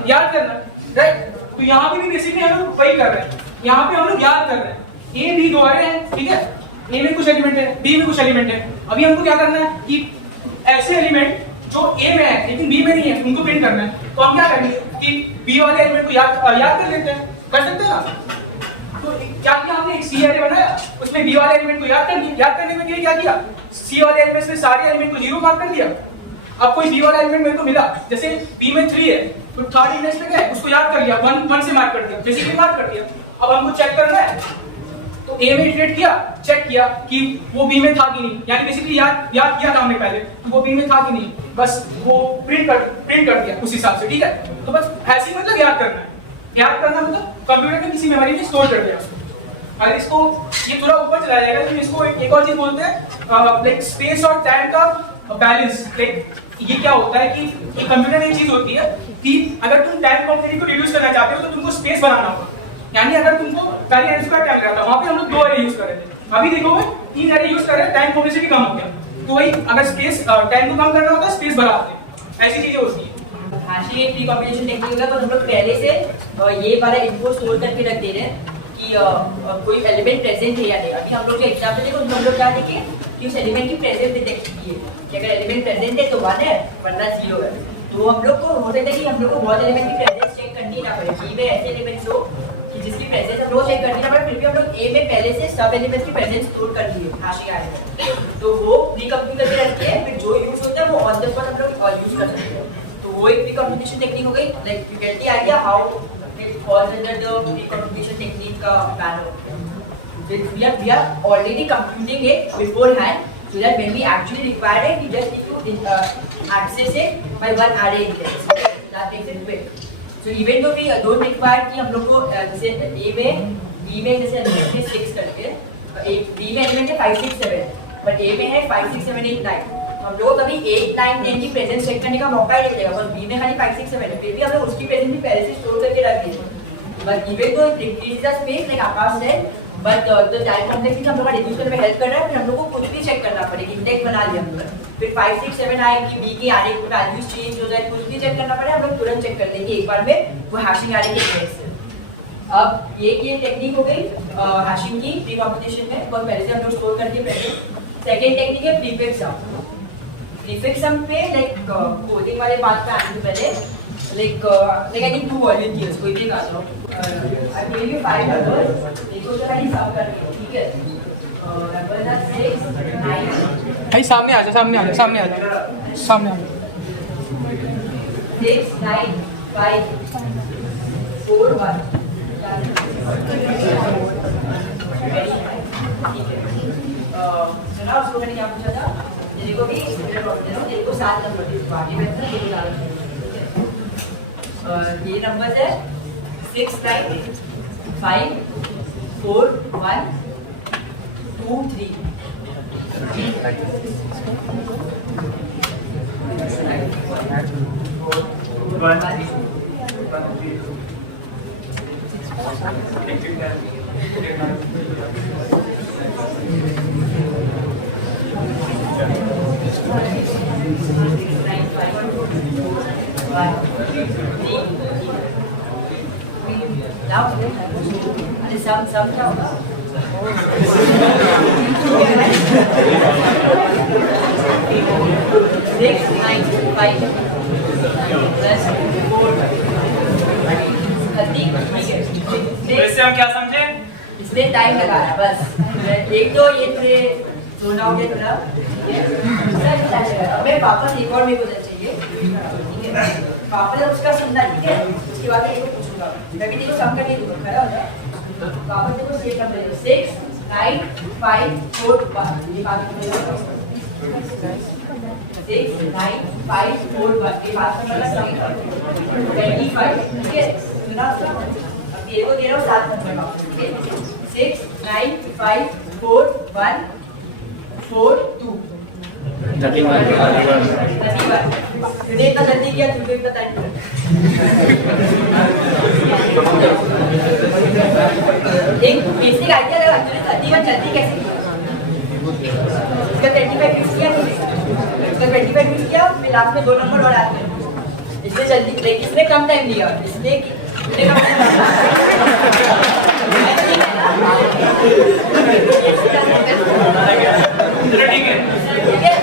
याद करना, राइट। तो यहाँ पे भी बेसिकली हम लोग वही कर रहे हैं, यहाँ पे हम लोग याद कर रहे हैं, ए बी दो अरे हैं, ठीक है, ए में कुछ एलिमेंट है, बी में कुछ एलिमेंट है। अभी हमको क्या करना है कि ऐसे एलिमेंट जो ए में है लेकिन बी में नहीं है उनको प्रिंट करना है। तो हम क्या करेंगे कि बी वाले एलिमेंट को याद कर लेते हैं, कर सकते हैं ना। तो क्या किया हमने, एक सी अरे बनाया, उसमें बी वाले एलिमेंट को याद करने में क्या किया, सी वाले एलिमेंट में सारे एलिमेंट को 0 मार्क कर दिया। अब कोई बी वाला एलिमेंट मेरे को मिला, जैसे बी में 3 है तो थर्ड इंडेक्स पे गए उसको याद कर लिया, 1 से मार्क कर दिया, बेसिकली मार्क कर दिया। अब हमको चेक करना है तो ए में इटरेट किया, चेक किया कि वो बी में था कि नहीं, यानी बेसिकली याद किया था हमने पहले तो वो बी में था कि नहीं, बस वो प्रिंट कर दिया उस हिसाब से, ठीक है। तो बस ऐसे ही मतलब याद करना है, याद करना मतलब कंप्यूटर में किसी मेमोरी में स्टोर कर दिया उसको। अगर इसको ये थोड़ा ऊपर चला जाएगा तो इसको एक और चीज बोलते हैं लाइक स्पेस और टाइम का बैलेंस। लाइक ये क्या होता है कि एक कंप्यूटर में एक चीज होती है कि अगर तुम टाइम कॉम्प्लेक्सिटी को रिड्यूस करना चाहते हो तो तुमको स्पेस बनाना होगा, यानी अगर तुमको पहले n स्क्वायर टाइम लगा था वहां पे हम लोग 2 अरे यूज कर रहे थे, अभी देखोगे 3 अरे यूज कर रहे हैं, टाइम कॉम्प्लेक्सिटी कम हो गया। तो वही अगर स्पेस टाइम को कम करना होता है स्पेस बढ़ाते हैं, ऐसी चीजें होती है। हैशिंग एक प्री कॉम्बिनेशन टेक्निक होगा, तो हम लोग पहले से ये वाला इनपुट स्टोर करके रख दे रहे हैं कि कोई एलिमेंट प्रेजेंट है या नहीं। अभी हम लोग जो एग्जांपल देखो तो हम लोग क्या देखें कि उस एलिमेंट की प्रेजेंस डिटेक्ट की है कि अगर एलिमेंट प्रेजेंट है तो 1 है वरना 0 है। तो हम लोग को हो सकता है कि हम लोग को बहुत एलिमेंट की प्रेजेंस चेक करनी ना पड़े, बी में ऐसे एलिमेंट्स हो कि जिसकी प्रेजेंस हम लोग चेक करनी ना पड़े, फिर भी हम लोग ए में पहले से सब एलिमेंट्स की प्रेजेंस स्टोर कर लिए हैशिंग आरे में, तो वो प्री कंप्यूट करके रखते हैं, फिर जो यूज होता है वो ऑन द स्पॉट हम लोग यूज कर सकते हैं। तो वो एक प्री कंप्यूटेशन टेक्निक हो गई। Like you get the idea how it falls under the pre computation technique का manner. We are already computing it beforehand so that when we actually require it, we just need to access it by one array index. That makes it quick. So even though we don't require कि हम लोग को जैसे A में B में जैसे element है 6 करके, B में एलिमेंट है 5 6 7, बट A में है 5 6 7 8 9, हम लोग कभी 8 9 10 की प्रेजेंस चेक करने का मौका ही नहीं मिलेगा, बस B में खाली 5 6 7 है, फिर भी हम लोग उसकी प्रेजेंस भी पहले से स्टोर करके रख दिए। But even though it is a space like Akash said, but the time complexity हम लोग का रिड्यूस करने में हेल्प कर रहा है, फिर हम लोग को कुछ भी चेक करना पड़ेगा, इंडेक्स बना लिया हम लोग, फिर 5 6 7 आएगी, बी की आरे की वैल्यूज चेंज हो जाए, कुछ भी चेक करना पड़े हम लोग तुरंत चेक कर लेंगे एक बार में वो हैशिंग आरे के इंडेक्स से। अब ये टेक्निक हो गई हैशिंग की प्री कॉम्पिटिशन में, बहुत पहले से हम लोग स्टोर करके पहले। सेकंड टेक्निक है प्रीफिक्स सम। प्रीफिक्स सम पे लाइक कोडिंग वाले बात पे आने से पहले like I need 2 volunteers, कोई भी काट लो। I give you 5 numbers, देखो तो खाली सम करके, ठीक है। numbers are 6, 9, भाई सामने आ जा, सामने आ जा, सामने आ जा, सामने आ जा। 6, 9, 5, 4, 1. सुना उसको मैंने क्या पूछा था? तेरे को भी तेरे को 7 नंबर दिए, बाकी में था तेरे को 4 नंबर। ये नंबर है 6, 9, 5, 4, 1, 2, 3. सब क्या होगा? 6, 9, 5 plus 4, 30. इससे हम क्या समझे? इसमें टाइम लगाया बस। एक तो ये थोड़े सोना हो गया थोड़ा, अब मैं वापस एक और मेरे को चाहिए, ठीक है? वापस उसका समझा, ठीक है? उसके बाद ये पूछूंगा, मैं भी देखो सम करके दूंगा, खड़ा हो जाए। वापस देखो सेम नंबर 6, 9, 5, 4, 1. ये बात मुझे 6, 9, 5, 4, 1. ये बात नंबर का सम 25, ठीक है? सुना? अब ये को दे रहा हूँ 7 नंबर का, ठीक है? 6, 9, 5, 4, 1, 4, 2. 31. तूने इतना जल्दी किया, तुझे इतना टाइम लगा। एक बेसिक आइडिया लगा, तूने 31 जल्दी कैसे किया? इसका 25 यूज किया नहीं? इसका 25 यूज किया, फिर लास्ट में 2 नंबर और आते हैं। इसने जल्दी, इसने कम टाइम लिया, इसने कम टाइम चलो ठीक है। ठीक है?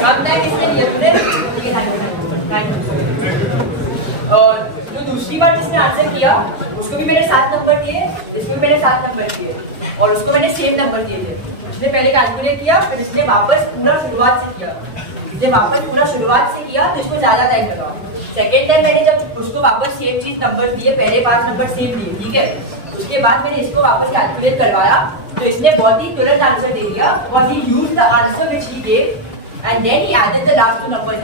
कम टाइम इसमें लिया तूने, और जो दूसरी बार जिसने आंसर किया उसको भी मैंने 7 नंबर दिए, इसको भी मैंने 7 नंबर दिए, और उसको मैंने सेम नंबर दिए थे। उसने पहले कैलकुलेट किया, फिर इसने वापस पूरा शुरुआत से किया, तो इसको ज्यादा टाइम लगा। सेकेंड टाइम मैंने जब उसको वापस सेम चीज नंबर दिए, पहले 5 नंबर सेम दिए, ठीक है? उसके बाद मैंने इसको वापस कैलकुलेट करवाया, तो इसने बहुत ही तुरंत आंसर दे दिया, और he used the answer which he gave and then he added the last 2 numbers.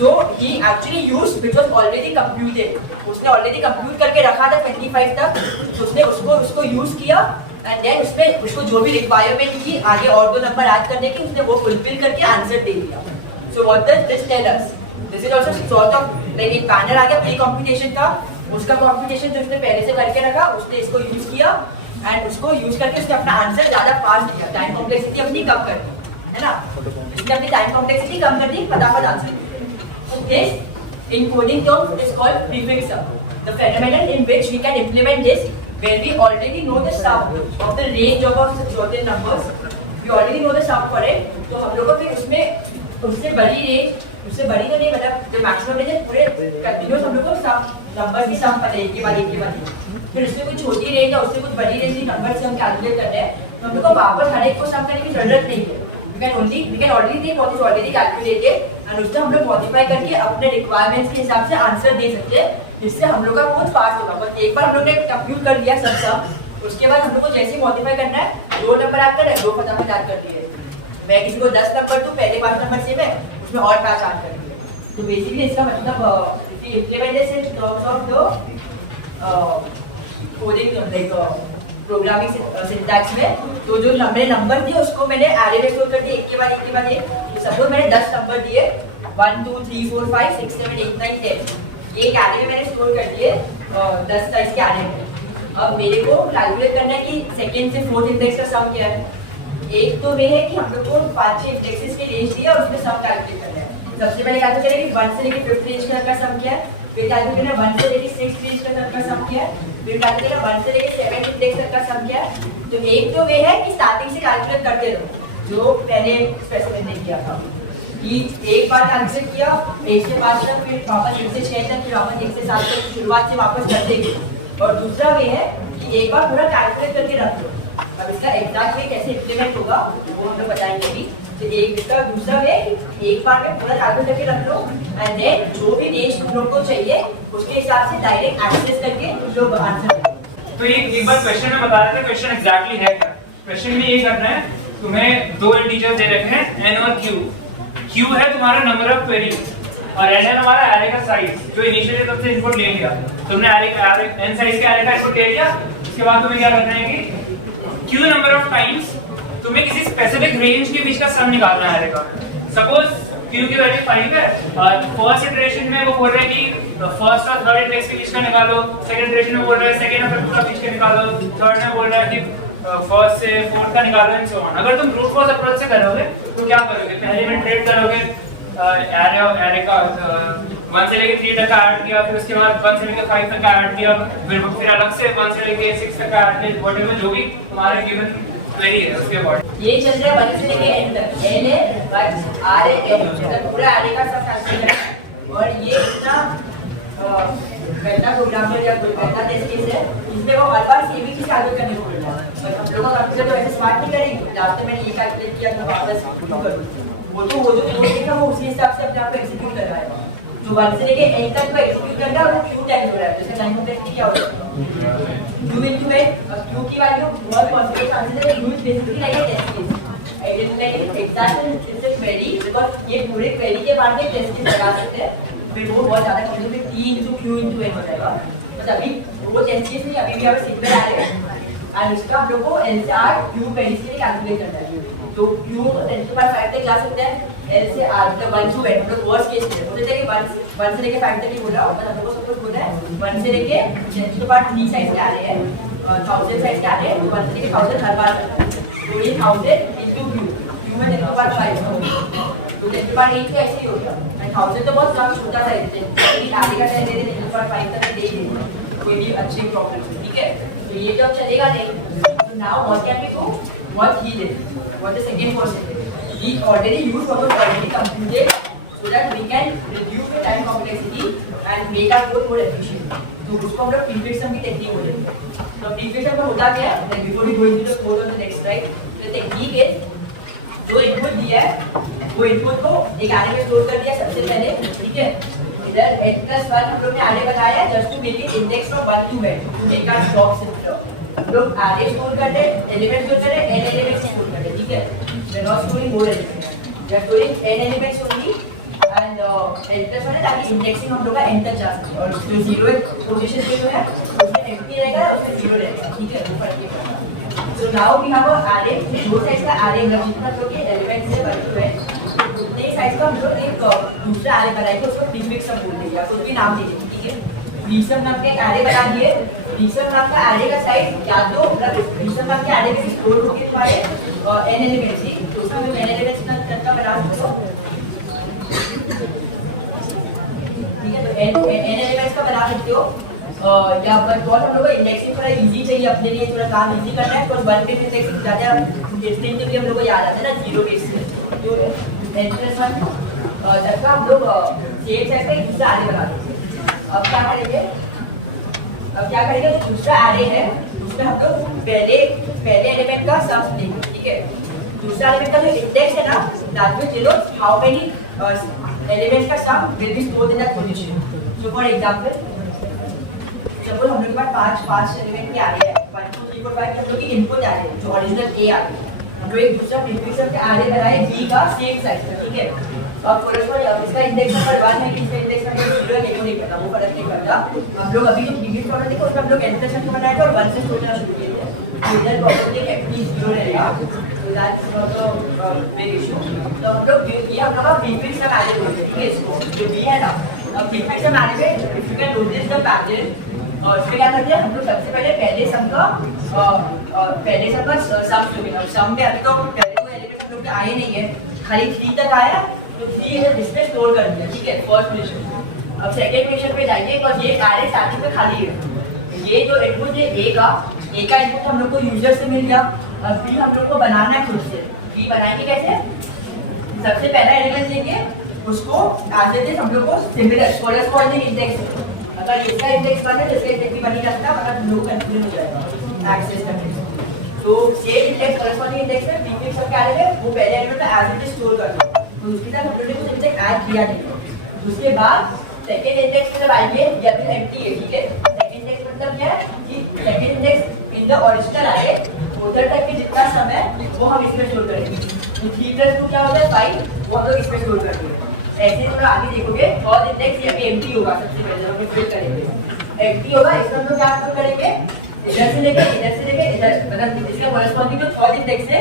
So he actually used which was already computed. उसने already compute करके रखा था 25 तक, तो उसने उसको यूज किया, and then उसमें उसको जो भी रिक्वायरमेंट थी आगे और 2 नंबर ऐड करने की, उसने वो फुलफिल करके आंसर दे दिया. So what does this tell us? This is also sort of like एक पैनल आ गया, प्री कॉम्पिटिशन था, उसका कॉम्पिटिशन जो उसने पहले से करके रखा, उसने इसको यूज किया, एंड उसको यूज करके उसने अपना आंसर ज्यादा फास्ट दिया, टाइम कॉम्प्लेक्सिटी अपनी कम कर दी, है ना? इसने अपनी टाइम कॉम्प्लेक्सिटी कम कर दी, फटाफट आंसर दिया. This in coding terms is called prefix sum. The phenomenon in which we can implement this, where we already know the sum of the range of certain numbers, we already know the sum for it. तो हम लोग को फिर उसमें उससे बड़ी range, उससे बड़ी तो नहीं, मतलब जो मैक्सिमम रेंज है पूरे कंटिन्यूअस हम लोग को सम नंबर की सम पता है, एक के बाद एक के बाद एक. फिर उससे कुछ छोटी रेंज है, उससे कुछ बड़ी रेंज की नंबर से हम कैलकुलेट कर रहे हैं, तो हम लोग को वापस हर एक को सम करने की जरूरत नहीं है. We can already take what is already calculated and उससे हम लोग मॉडिफाई करके अपने रिक्वायरमेंट्स के हिसाब से आंसर दे सकते हैं, जिससे हम लोग का बहुत फास्ट होगा. बस एक बार हम लोग ने कंप्यूट कर लिया सब, उसके बाद हम लोग को जैसे मॉडिफाई करना है, 2 नंबर ऐड कर रहे हैं, 2 फटाफट ऐड कर दिए. मैं किसी को 10 नंबर दूं, पहले 5 नंबर सेम है, उसमें और 5 ऐड कर दिए. तो बेसिकली इसका मतलब implement this in terms of the coding like programming syntax में. तो जो मैंने नंबर दिए उसको मैंने एरे में स्टोर कर दिया, एक के बाद एक. सपोज मैंने 10 नंबर दिए, 1 2 3 4 5 6 7 8 9 10, ये एक एरे में मैंने स्टोर कर दिए 10 साइज के एरे में. अब मेरे को कैलकुलेट करना है कि सेकंड से फोर्थ इंडेक्स का सम क्या है. एक तो वे है कि हम लोग को 5-6 इंडेक्सेस की रेंज दी है और उसमें सम कैलकुलेट करना है. सबसे पहले कैलकुलेट करेंगे 1 से लेकर 5th रेंज का सम क्या है, फिर कैलकुलेट करना 1 से लेकर 6th रेंज का सम क्या है, फिर कैलकुलेट करना 1 से लेकर 7th इंडेक्स का सम क्या है. तो एक तो वे है कि स्टार्टिंग से कैलकुलेट करते रहो, जो पहले स्पेसिफाई नहीं किया था, कि एक बार कैलकुलेट किया 1 से 5 तक, फिर वापस 1 से 6 तक, फिर वापस 1 से 7 तक, शुरुआत से वापस कर देंगे. और दूसरा वे है कि एक बार पूरा कैलकुलेट करके रख दो, अब इसका एग्जैक्ट वे कैसे इम्प्लीमेंट होगा वो हम लोग बताएंगे अभी। तो एक इसका दूसरा वे एक बार में पूरा कैलकुलेट करके रख लो एंड देन जो भी रेंज तुम लोग को चाहिए उसके हिसाब से डायरेक्ट एक्सेस करके तुम लोग आंसर करो। तो एक बार क्वेश्चन में बता देते हैं क्वेश्चन एग्जैक्टली है क्या। क्वेश्चन में ये करना है, तुम्हें दो इंटीजर दे रखे हैं n और q। q है तुम्हारा नंबर ऑफ क्वेरी और n है हमारा एरे का साइज जो इनिशियली तुमसे इनपुट ले लिया। तुमने एरे n साइज के एरे का इनपुट ले लिया, उसके बाद तुम्हें क्या करना है कि q नंबर ऑफ टाइम्स तुम्हें किसी स्पेसिफिक रेंज के बीच का सम निकालना है एरे का। सपोज q की वैल्यू 5 है और फर्स्ट इटरेशन में वो बोल रहे हैं कि फर्स्ट और थर्ड इंडेक्स के बीच का निकालो, सेकंड इटरेशन में बोल रहे हैं सेकंड और थर्ड का बीच का निकालो, थर्ड में बोल रहा है कि फर्स्ट से फोर्थ का निकालो एंड सो ऑन। अगर तुम ब्रूट फोर्स अप्रोच से करोगे तो क्या करोगे, पहले में ट्रेड करोगे एरे का 1 से लेके 3 तक ऐड किया, फिर उसके बाद 1 से लेके 5 तक ऐड किया, फिर अलग से 1 से लेके 6 तक ऐड किया, व्हाटएवर जो भी तुम्हारे गिवन क्वेरी है उसके अकॉर्डिंग। ये चल रहा है 1 से लेके n तक, n है बट r है n मतलब पूरा एरे का सब कैलकुलेट करना है। और ये इतना गन्ना प्रोग्रामर या कोई गन्ना टेस्ट केस है, इसमें वो हर बार सेम ही चीज कैलकुलेट करने को बोलता है। पर हम लोग का कंप्यूटर तो ऐसे स्मार्ट नहीं करेंगे, लास्ट में मैंने ये कैलकुलेट किया तो वापस क्यों करूं, वो तो कोड देखा वो उसी हिसाब से अपने आप को एग्जीक्यूट कर रहा है। जो 1 से लेके n तक को एग्जीक्यूट कर रहा है वो q टाइम हो रहा है, जैसे टाइम कॉम्प्लेक्सिटी क्या होता है q into n, q की वैल्यू बहुत पॉसिबल चांसेस है q is basically like a test case. Identify exact system query because ये पूरे क्वेरी के बाद में टेस्ट केस लगा सकते हैं, फिर वो बहुत ज्यादा complex t into q into n हो जाएगा। बस अभी वो टेस्ट केस नहीं, अभी भी हमें सिंपल आ रहे हैं एंड उसका हम लोग को l से r q क्वेरी के लिए कैलकुलेट करना है। तो q 10 के बाद 5 तक जा सकते हैं, l से r मतलब 1 to n हम लोग वर्स्ट केस में बोलते थे कि 1 से लेके 5 तक ही बोला और हम लोग को सब कुछ बोला है 1 से लेके 10 के बाद 3 साइज के आ रहे हैं, 1000 साइज के आ रहे हैं, 1 से लेके 1000 हर बार करना है। तो ये 1000 into q में 10 के बाद 5 तो 10 के बाद 8 ऐसे ही हो गया एंड 1000 तो बहुत कम छोटा सा है, लेकिन आगे का टाइम दे देते 10 के बाद 5 तक दे देंगे, कोई भी अच्छी प्रॉब्लम है, ठीक है। तो ये तो अब चलेगा नहीं। तो now what can we do, what he did, what the second person did. He already used what was already computed so that we can reduce the time complexity and make our code more efficient. तो उसको हम लोग prefix sum की technique बोलेंगे। तो prefix sum का होता क्या है? Like before we go into the code on the next slide, the technique is जो इनपुट दिया है वो इनपुट को एक array में स्टोर कर दिया सबसे पहले, ठीक है। इधर n+1 हम लोग ने array बनाया just to make it index from 1 to n to make our job simpler. हम लोग array स्टोर कर रहे हैं, एलिमेंट स्टोर कर रहे हैं, n एलिमेंट्स स्टोर कर रहे हैं, ठीक है। we are not storing more elements, we are storing n elements only and n+1 है ताकि इंडेक्सिंग हम लोग का n तक जा सके और जो 0 पोजीशन पे जो है उसमें एम्प्टी रहेगा उसमें 0 रहेगा, ठीक है। ऊपर के so now we have a array, दो साइज का array मतलब जितना हम लोग के एलिमेंट्स है 1 to n उतने ही साइज का हम लोग एक दूसरा array बनाएंगे, उसको prefix sum बोल देंगे या कुछ भी नाम दे देंगे, ठीक है। prefix नाम का एक array बना दिए, prefix नाम का array का साइज या तो मतलब prefix नाम के array में स्टोर होके तुम्हारे n एलिमेंट्स ही, तो उसमें जो n एलिमेंट्स का बना सकते हो, ठीक है। तो n एलिमेंट्स का बना सकते हो या बट बहुत हम लोग को इंडेक्सिंग थोड़ा इजी चाहिए, अपने लिए थोड़ा काम इजी करना है, तो 1 बेस इंडेक्सिंग ज़्यादा डिस्टेंस के लिए हम लोग को याद आता है ना 0 बेस में, जो n+1 तक का हम लोग सेम साइज का एक दूसरा array बना देंगे। अब क्या करेंगे जो दूसरा array है उसमें हम लोग पहले एलिमेंट का सम लेंगे, ठीक है। दूसरा एलिमेंट का जो इंडेक्स है ना that will tell us how many elements का sum will be stored in that position. So for example suppose हम लोग के पास पांच एलिमेंट की array है 1 2 3 4 5 हम लोग की इनपुट array है जो ओरिजिनल a array है, हम लोग एक दूसरा prefix sum का array बनाए b का सेम साइज का, ठीक है। अब कोरेस्पॉन्ड इसका इंडेक्स नंबर 1 है कि इसका इंडेक्स नंबर 0 है देखो नहीं करता, वो फर्क नहीं पड़ता। हम लोग अभी जो प्रीवियस प्रॉब्लम देखो उसमें हम लोग n+1 को बनाया था और 1 से सोचना शुरू किए थे, तो इधर प्रॉब्लम ये एटलीस्ट 0 रहेगा, तो that's not a big issue. तो हम लोग ये हम लोग का prefix sum array बोलते हैं, ठीक है। इसको जो b है ना, अब prefix sum array में if you can notice the pattern और इसमें क्या करते हैं हम लोग सबसे पहले पहले सम का सम लेंगे। अब सम में अभी तो पहले कोई एलिमेंट हम लोग के आए नहीं है, खाली 3 तक आया तो 3 इधर डिस्प्ले स्टोर कर दिया, ठीक है, फर्स्ट पोजीशन। अब सेकंड पोजीशन पे जाइए और ये array स्टार्टिंग में खाली है, ये जो इनपुट है a का इनपुट हम लोग को यूजर से मिल गया, अब b हम लोग को बनाना है खुद से। b बनाएंगे कैसे, सबसे पहला एलिमेंट लेंगे उसको एज इट इज हम लोग को सिमिलर कोरेस्पॉन्डिंग इंडेक्स, अगर इसका इंडेक्स 1 है तो इसका इंडेक्स भी 1 ही रखना, वरना हम लोग कंफ्यूजन हो जाएगा एक्सेस करने। तो सेम इंडेक्स कॉरेस्पॉन्डिंग इंडेक्स में प्रीफिक्स सब क्या है वो पहले एलिमेंट में एज इट इज स्टोर कर दो, तो उसके साथ हम लोगों ने कुछ इंडेक्स ऐड किया नहीं। उसके बाद सेकंड इंडेक्स में जब आएंगे या फिर एम्प्टी है, ठीक है, सेकंड इंडेक्स मतलब क्या है कि second index in the original आए उधर तक के जितना समय वो हम इसमें स्टोर करेंगे। तो 3+2 क्या होता है 5, वो हम लोग इसमें स्टोर करेंगे। ऐसे थोड़ा आगे देखोगे थर्ड इंडेक्स ये एम्प्टी होगा, सबसे पहले हम लोग फिल करेंगे एम्प्टी होगा, इसमें हम लोग क्या स्टोर करेंगे इधर से लेके इधर, मतलब इसका कॉरेस्पॉन्डिंग जो थर्ड इंडेक्स है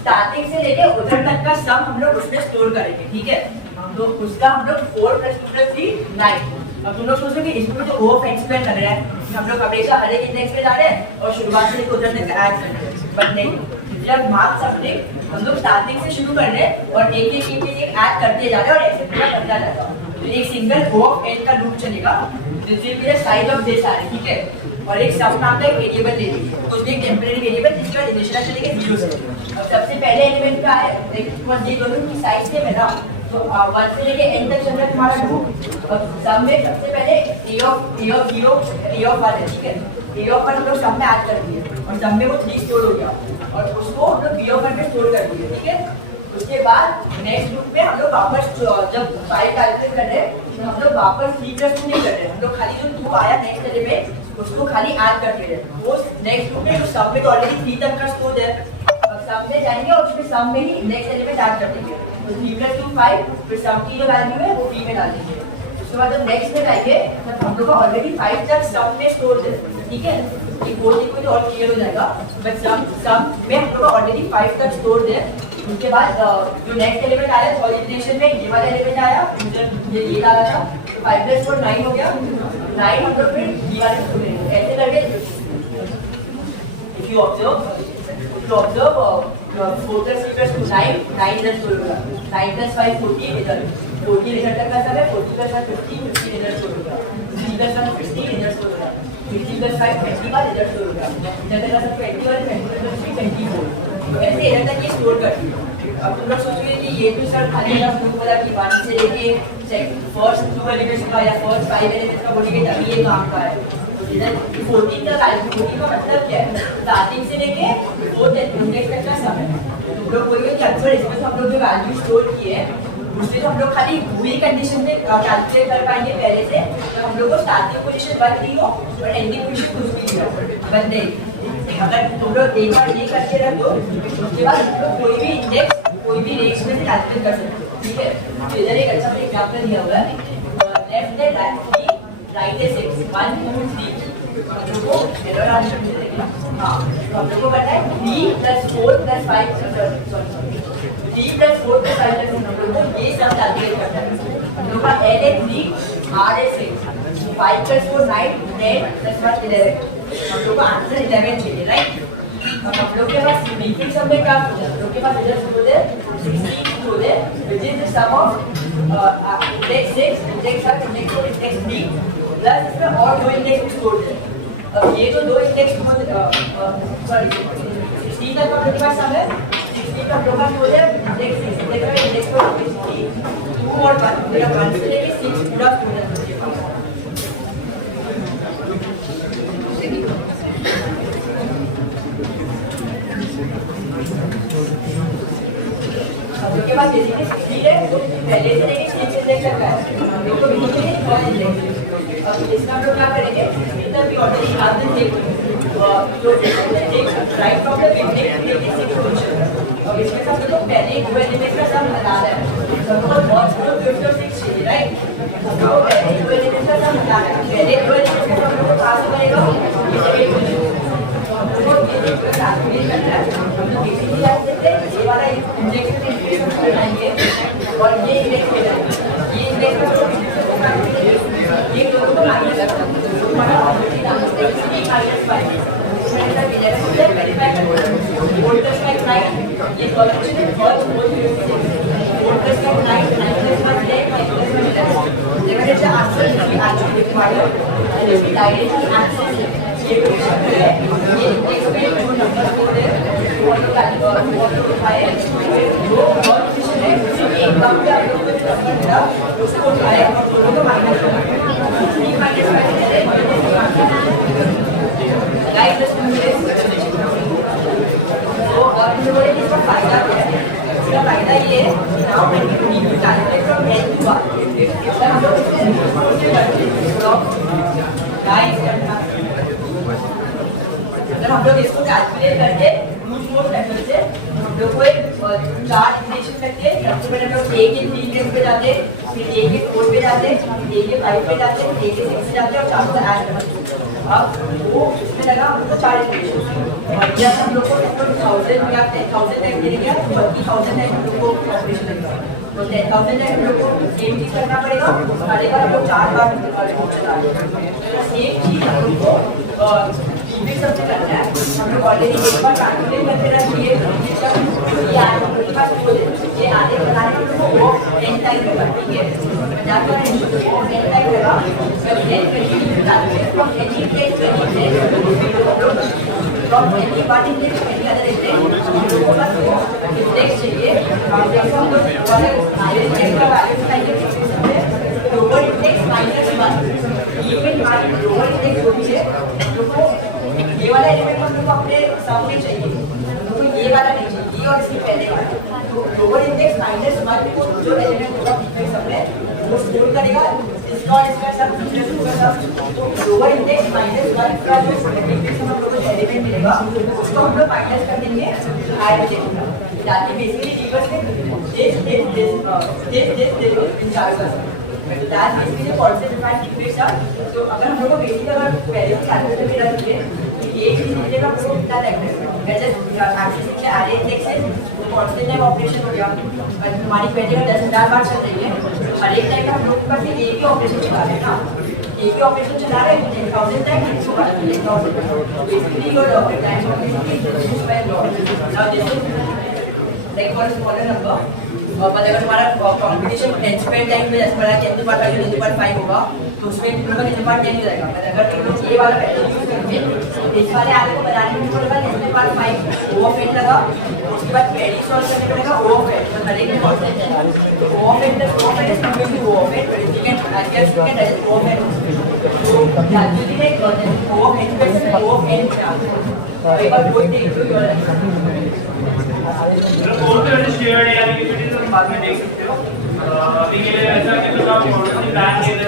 स्टार्टिंग से लेके उधर तक का सम हम लोग उसमें स्टोर करेंगे, ठीक है। तो उसका हम लोग 4 + 2 + 3 9। अब तुम लोग सोचो कि इसमें तो ओफ एक्सप्लेन कर रहे हैं, हम लोग हमेशा हर एक इंडेक्स पे जा रहे हैं और शुरुआत से लेकर उधर तक ऐड कर रहे हैं, बट नहीं, जब मार्क्स अपने हम लोग स्टार्टिंग से शुरू कर रहे हैं और एक ऐड करते जा रहे हैं और ऐसे पूरा करता जाता है। तो एक सिंगल ओफ एन का लूप चलेगा जिसमें साइज ऑफ दिस आ रहा है, ठीक है, और एक सम नाम का एक वेरिएबल ले लीजिए, तो उसमें एक टेंपरेरी वेरिएबल जिसका इनिशियल चलेगा 0 से। अब सबसे पहले एलिमेंट का है ये दोनों की साइज से है ना, तो 1 से लेके n तक चल रहा है तुम्हारा लूप। अब सम में सबसे पहले a of 0 a of 1 है, ठीक है, a of 1 हम लोग सम में ऐड कर दिए और सम में वो 3 स्टोर हो गया और उसको हम लोग b of 1 में स्टोर कर दिए, ठीक है। उसके बाद नेक्स्ट लूप में हम लोग वापस जब 5 कैलकुलेट कर रहे हैं तो हम लोग वापस 3+2 नहीं कर रहे, हम लोग खाली जो 2 आया नेक्स्ट एलिमेंट उसको खाली ऐड कर दे रहे हैं। वो नेक्स्ट लूप में सम में तो ऑलरेडी 3 तक का स्टोर है, अब सम में जाएंगे और उसमें सम में ही नेक्स्ट एलिमेंट ऐड कर देंगे, तो 3+2 5, फिर सम की जो वैल्यू है वो b में डाल देंगे। उसके बाद जब नेक्स्ट में जाएंगे तब हम लोग ऑलरेडी 5 तक सम में स्टोर है, ठीक है, ये बोल देखो तो और क्लियर हो जाएगा, बट सम में हम लोग ऑलरेडी 5 तक स्टोर है। उसके बाद जो नेक्स्ट एलिमेंट आया सॉलिडिनेशन में ये वाला एलिमेंट आया, ये डाला था, तो 5+4 9 हो गया, 9 हम लोग फिर ये वाले स्टोर करेंगे, ऐसे करके if you observe 4 + 3 + 2 9 इधर स्टोर होगा, 9 + 5 14 इधर 14 इधर तक का सब है, 40 + 1 15 इधर स्टोर होगा, 3 + 1 16 इधर स्टोर होगा, 15 + 5 21 इधर स्टोर होगा, इधर तक का सब 21 22 24, तो ऐसे इधर तक ये स्टोर कर दिया। अब तुम लोग सोचोगे कि ये तो सर खाली का ग्रुप वाला कि 1 से लेके फर्स्ट 2 एलिमेंट्स का या फर्स्ट 5 एलिमेंट्स का बोलेंगे तभी ये काम का है, तो इधर 14 का मतलब क्या है, स्टार्टिंग से लेके 4th इंडेक्स तक का सम है। तुम लोग बोलोगे कि अच्छा इसमें तो हम लोग जो वैल्यू स्टोर किए हैं उससे तो हम लोग खाली वही कंडीशन में कैलकुलेट कर पाएंगे पहले से, तो हम लोग को स्टार्टिंग पोजीशन 1 दी हो और एंडिंग पोजीशन कुछ भी हो, बट नहीं, अगर तुम लोग एक बार ये करके रख दो उसके बाद तुम लोग कोई भी इंडेक्स कोई भी रेंज में से कैलकुलेट कर सकते हो, ठीक है। तो इधर एक अच्छा सा एग्जांपल दिया हुआ है, लेफ्ट है राइट है 6 1 2 3, देखो एरर आ रही है, हां, तो हम लोग को करना है 3 + 4 + 5 सॉरी 3 + 4 + 5 तक हम लोग को ये सब कैलकुलेट करना है। हम लोग का n है 3 r है 6 5 + 4 9 10 + 1 11, हम लोग का आंसर 11 चाहिए, राइट। अब हम लोग के पास मीटिंग सब में क्या होता है, हम लोग के पास इधर स्टोर है 16 स्टोर है which is the sum of index 6 index 7 index 4 index 3 plus इसमें और दो इंडेक्स स्टोर है। अब ये जो दो इंडेक्स सॉरी 16 तक का अपने पास सम है, 16 का हम लोग का स्टोर है इंडेक्स 6 इंडेक्स 4 इंडेक्स 3 2 और 1, मेरा 1 से लेके 6 पूरा स्टोर है। हम लोग के पास बेसिकली 16 है, पहले से लेके 6 इंडेक्स तक का है, हम लोग को बेसिकली फर्स्ट इंडेक्स। अब इसका हम लोग क्या करेंगे, इधर भी ऑलरेडी आंसर देख जो right from the beginning to the 6th position, और इसमें सब लोग पहले दो एलिमेंट का सम हटा रहा है, सब लोग फर्स्ट और फिफ्थ और सिक्स्थ चाहिए, राइट। तो पहले दो एलिमेंट का सम हटा रहा है, पहले दो एलिमेंट का सम हम लोग पास करेगा ये सेकंड पोजीशन, तो हम लोग ये देखो कैलकुलेट करना है, हम लोग बेसिकली क्या करते हैं ये वाला इंडेक्स में इंडेक्स बनाएंगे और ये इंडेक्स में डालेंगे, ये इंडेक्स का जो ये दोनों को माइनस हमारा ऑलरेडी आंसर है 3 - 5 इसमें ऐसा 11 हो जाए, वेरीफाई करना है 4 + 5 9, ये सॉल्यूशन है फर्स्ट 4 + 5 9 9 + 1 10 10 + 1 11, लेकिन इसका आंसर भी एक्चुअली रिक्वायर्ड है, इसकी डायरेक्टली आंसर ये क्वेश्चन है, ये इंडेक्स में जो नंबर कोड है वो हम लोग उठाए, जो और क्वेश्चन है उसमें एक बार पे आप लोग को जो नंबर मिला उसको उठाए और दोनों को माइनस करा 3 - 5 guys, let's do this। now when we need to calculate from n to 1, then हम लोग इसमें जब हम लोग इसको कैलकुलेट करके यूज मोड मेथड से हम लोग को एक चार इक्वेशन करके सबसे पहले हम लोग a के 3 के पे जाते, फिर a के 4 पे जाते, a के 5 पे जाते, a के 6 पे जाते और 4 को ऐड करते। अब वो इसमें लगा हम लोग को चार इक्वेशन और जब हम लोग को 1000 या 10000 टाइम देंगे तो 20000 टाइम हम लोग को ऑपरेशन लगेगा। तो 10,000 टाइम हम लोग को सेम चीज करना पड़ेगा, सारे का हम लोग 4 बार चला सेम चीज हम लोग को इमेज सबसे करना है। हम लोग ऑलरेडी एक बार कैलकुलेट करके रखिए ये आगे हम लोग के पास हो जाए ये आगे बनाने हम लोग को n टाइम होगा, ठीक है। जब तक वो n टाइम होगा जब n continue calculate from any place to any place from any part in this any other place हम लोग को बस वो इंडेक्स चाहिए। हम देखो हम लोग वाले आईडेंटिटी का वैल्यू चाहिए ग्लोबल इंडेक्स -1 इवन हमारी ग्लोबल इंडेक्स जो भी है हमको ये वाला एलिमेंट हम लोग को अपने सम में चाहिए, तो ये वाला नहीं चाहिए, ये और इसके पहले वाला। तो ग्लोबल इंडेक्स -1 को जो एलिमेंट होगा इसमें सब में वो स्टोर करेगा इसका और इसका सब डिफरेंस होगा सब। तो ग्लोबल इंडेक्स -1 का जो इंडेक्स हम लोग को एलिमेंट मिलेगा उसको हम लोग माइनस कर देंगे ऐड देंगे ताकि बेसिकली रिवर्स में this इन चारों का that basically policy defined equation are तो अगर हम लोग को बेसिक अगर पहले से कैलकुलेट करके रखेंगे तो ये चीज मिलेगा आपको कितना लगेगा वैसे एक्सिस के एरे इंडेक्स है तो कांस्टेंट टाइम ऑपरेशन हो गया और हमारी क्वेरी का 10,000 बार चल रही है हर एक टाइम हम लोग का एक ही ऑपरेशन चला रहे हैं ना, एक ही ऑपरेशन चला रहे हैं 10,000 टाइम इसको बात करें तो basically your time operation is reduced by log. Now this is like for smaller number और अगर हमारा कंपटीशन एंड टाइम में जैसे हमारा 10⁵ होगा तो उसमें तुम लोग का 10⁵ नहीं रहेगा। अगर तुम लोग ये वाला पैटर्न यूज करेंगे इस वाले आगे को बनाने में पड़ेगा 10⁵ O ऑफ n लगा, उसके बाद क्वेरी सॉल्व करने पड़ेगा O ऑफ n तो हर एक में कांस्टेंट है तो O of n is coming to O of n but you can guess you can write O of n तो कैलकुलेट है O ऑफ n पे O ऑफ n क्या एक बार कोई देख लो योर कोड पे मैंने शेयर्ड या लिमिटेड बाद में देख सकते हो। अभी के लिए ऐसा कि मतलब आप प्लान किए थे